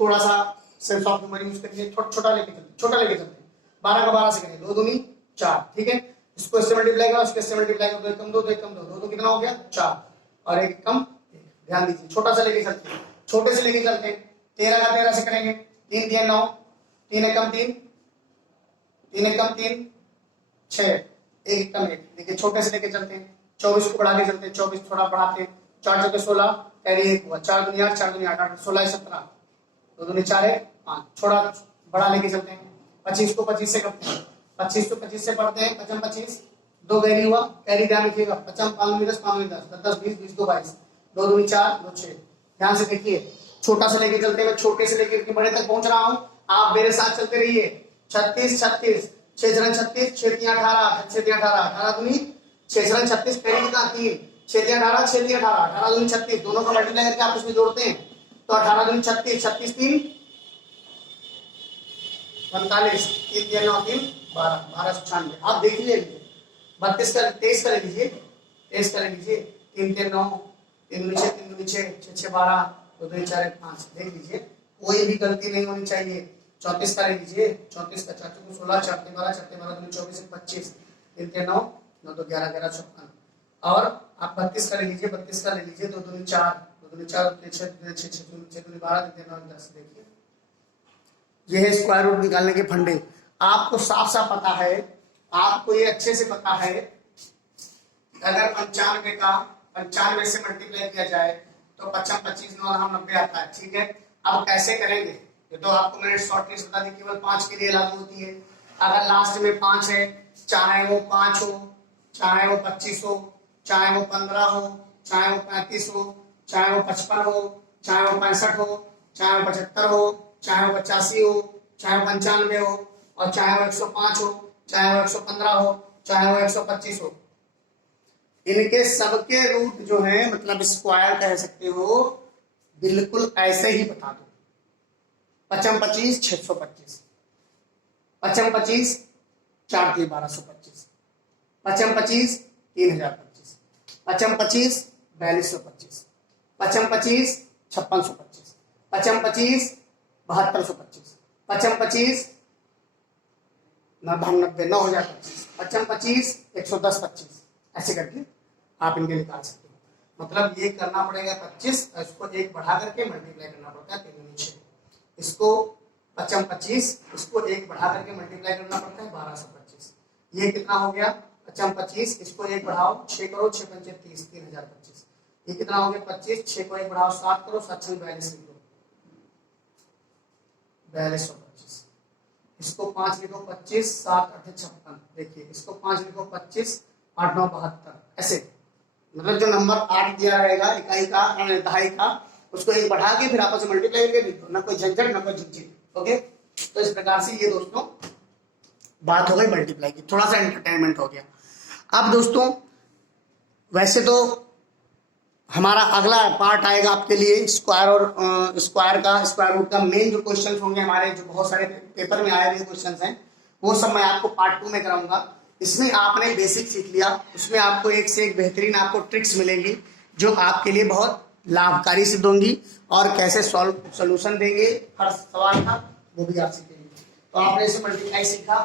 थोड़ा सा सेंस ऑफ ह्यूमर यूज करिए, छोटा लेके चलते हैं, 12 का 12 से करेंगे, 2 दूनी 4, ठीक है, इसको इससे मल्टीप्लाई करो, इसको इससे मल्टीप्लाई करो, 2 एकम 2 2 एकम 2 2 कितना हो गया 4 और 1 एकम 1। ध्यान दीजिए, छोटा सा लेके चलते हैं, छोटे से लेके चलते हैं, 13 का 13 से करेंगे, 3 3 9, 3 एकम 3, 3 एकम 3 6, 1 एकम 1। देखिए छोटे से लेके चलते हैं, 24 को बढ़ा के चलते हैं, 24 थोड़ा बढ़ाते हैं, 4 चौके 16, कैरी 1 हुआ, 4 दूनी 8 4 दूनी 8 16 17, 2 दूनी 4 है 5, थोड़ा बड़ा लेके चलते हैं, 25 को 25 से करते हैं, 25 को 25 से पढ़ते हैं, 55 25, 2 कैरी हुआ, कैरी ध्यान रखिएगा, 55 5 10 5 10 10 20 20 2 22, 2 दूनी 4 2 6। ध्यान से देखिए, छोटा से लेके चलते हैं, मैं छोटे से लेके बड़े तक पहुंच रहा हूं, आप मेरे साथ चलते रहिए। 36 36, 6 36 6 3 18, 6 3 18, 18 दूनी 6 36, कैरी कितना 3, 6 3 18 6 3 18, 18 दूनी 36, दोनों का मल्टीप्लाई करके आपस में जोड़ते हैं, तो 18 दूनी 36, 36 3 45, 3 3 9 3 12, 1296। आप देख लीजिए, 32 का 23 का ले लीजिए, 23 का ले लीजिए, 3 3 9, 3 दूनी 6 3 दूनी 6 6 6 12, 2 2 4 5, देख लीजिए कोई भी गलती नहीं होनी चाहिए। 34 का ले लीजिए, 34 का 4 को 16 4 12 4 12 दूनी 24 25, 3 3 9 9 तो 11 11 56, और आप 32 का ले लीजिए, 32 का ले लीजिए, 2 दूनी 4 2 दूनी 4 6 6 6 6 दूनी 12 3 9 10। देखिए ये है स्क्वायर रूट निकालने के फंडे। आपको साफ साफ पता है, आपको ये अच्छे से पता है, अगर 95 का 95 से मल्टीप्लाई किया जाए तो 55 25 9 हम 90 आता है, ठीक है। अब कैसे करेंगे, ये तो आपको मैंने शॉर्ट ट्रिक्स बता दी, केवल 5 के लिए लागू होती है। अगर लास्ट में 5 है, चाहे वो 5 हो, चाहे वो 25 हो, चाहे वो 15 हो, चाहे वो 35 हो, चाहे वो 55 हो, चाहे वो 65 हो, चाहे वो 75 हो, चाहे वो 85 हो, चाहे वो 95 हो, और चाहे वो 105 हो, चाहे वो 115 हो, चाहे वो 125 हो, इनके सबके रूट जो है, मतलब स्क्वायर कह सकते हो, बिल्कुल ऐसे ही बता दो। 55 25 625, 55 25 4 3 1225, 55 25 3025, 55 25 4225, 55 25 5625, 55 25 7225, पचम 25, 90 9 हो जाए 25, पचम 25, 110 25, ऐसे करके आप इनके निकाल सकते हो। मतलब ये करना पड़ेगा 25, इसको एक बढ़ा करके मल्टीप्लाई करना पड़ता है 3 6, इसको पचम 25, इसको एक बढ़ा करके मल्टीप्लाई करना पड़ता है 1225। ये कितना हो गया पचम 25, इसको एक बढ़ाओ 6 करो 6 पंचे 30, 3025। ये कितना हो गया 25, 6 को एक बढ़ाओ 7 करो 7 6 42 लिखो 4225। इसको 5 लिखो 25, 7 8 56। देखिए इसको 5 लिखो 25, 8 9 72, ऐसे। मतलब जो नंबर 8 दिया रहेगा इकाई का दहाई का, उसको एक बढ़ा के फिर आपस में मल्टीप्लाई करके लिख दो, ना कोई झंझट ना कोई झिझक। ओके, तो इस प्रकार से ये दोस्तों बात हो गई मल्टीप्लाई की, थोड़ा सा एंटरटेनमेंट हो गया। अब दोस्तों वैसे तो हमारा अगला पार्ट आएगा आपके लिए स्क्वायर और स्क्वायर रूट का मेन जो क्वेश्चंस होंगे हमारे, जो बहुत सारे पेपर में आए हुए क्वेश्चंस हैं, वो सब मैं आपको पार्ट 2 में कराऊंगा। इसमें आपने बेसिक सीख लिया, उसमें आपको एक से एक बेहतरीन आपको ट्रिक्स मिलेंगी जो आपके लिए बहुत लाभकारी सिद्ध होंगी, और कैसे सोल्यूशन देंगे हर सवाल का वो भी आप सीखेंगे। तो आपने इसे मल्टीप्लाई सीखा,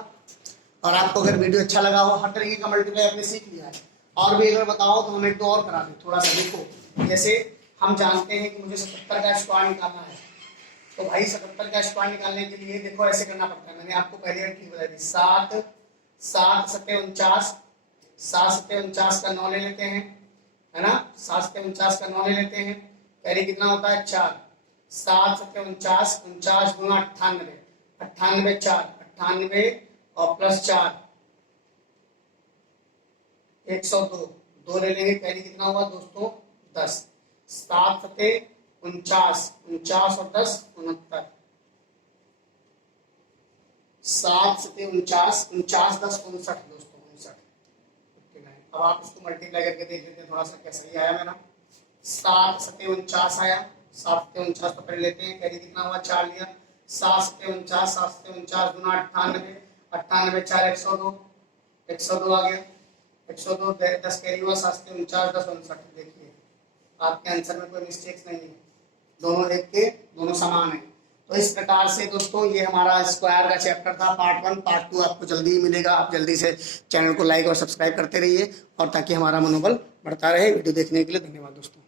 और आपको अगर वीडियो अच्छा लगा हो, हर तरीके का मल्टीप्लाई आपने सीख लिया है, और भी अगर बताओ तो हम एक दो और करा दें थोड़ा सा। देखो जैसे हम जानते हैं कि मुझे 77 का स्क्वायर निकालना है, तो भाई 77 का स्क्वायर निकालने के लिए देखो ऐसे करना पड़ता है। मैंने आपको पहले ट्रिक बताई थी, 7 7 7 49, 7 7 49 का 9 ले लेते हैं, है ना, 7 7 49 का 9 ले लेते हैं, कैरी कितना होता है 4, 7 7 49, 49 गुना 98, 98 4, 98 और प्लस 4 102, 2 ले लेंगे, कैरी कितना हुआ दोस्तों 10, 7 7 49, 49 और 10 69, 7 7 49, 49 10 59 दोस्तों 59। अब आप इसको मल्टीप्लाई करके देख लेते हैं थोड़ा सा कैसा ही आया मेरा। 7 7 49 आया, 7 7 49 तो पहले लेते हैं, कैरी कितना हुआ 4 लिया, 7 7 49, 7 7 49 गुना 98, 98 4 102, 102 आ गया, 102 10 कैरी हुआ, 7 7 49 10 59। देखिए आपके आंसर में कोई मिस्टेक्स नहीं है, दोनों एक के दोनों समान है। तो इस प्रकार से दोस्तों ये हमारा स्क्वायर का चैप्टर था पार्ट 1। पार्ट 2 आपको जल्दी ही मिलेगा, आप जल्दी से चैनल को लाइक और सब्सक्राइब करते रहिए, और ताकि हमारा मनोबल बढ़ता रहे। वीडियो देखने के लिए धन्यवाद दोस्तों।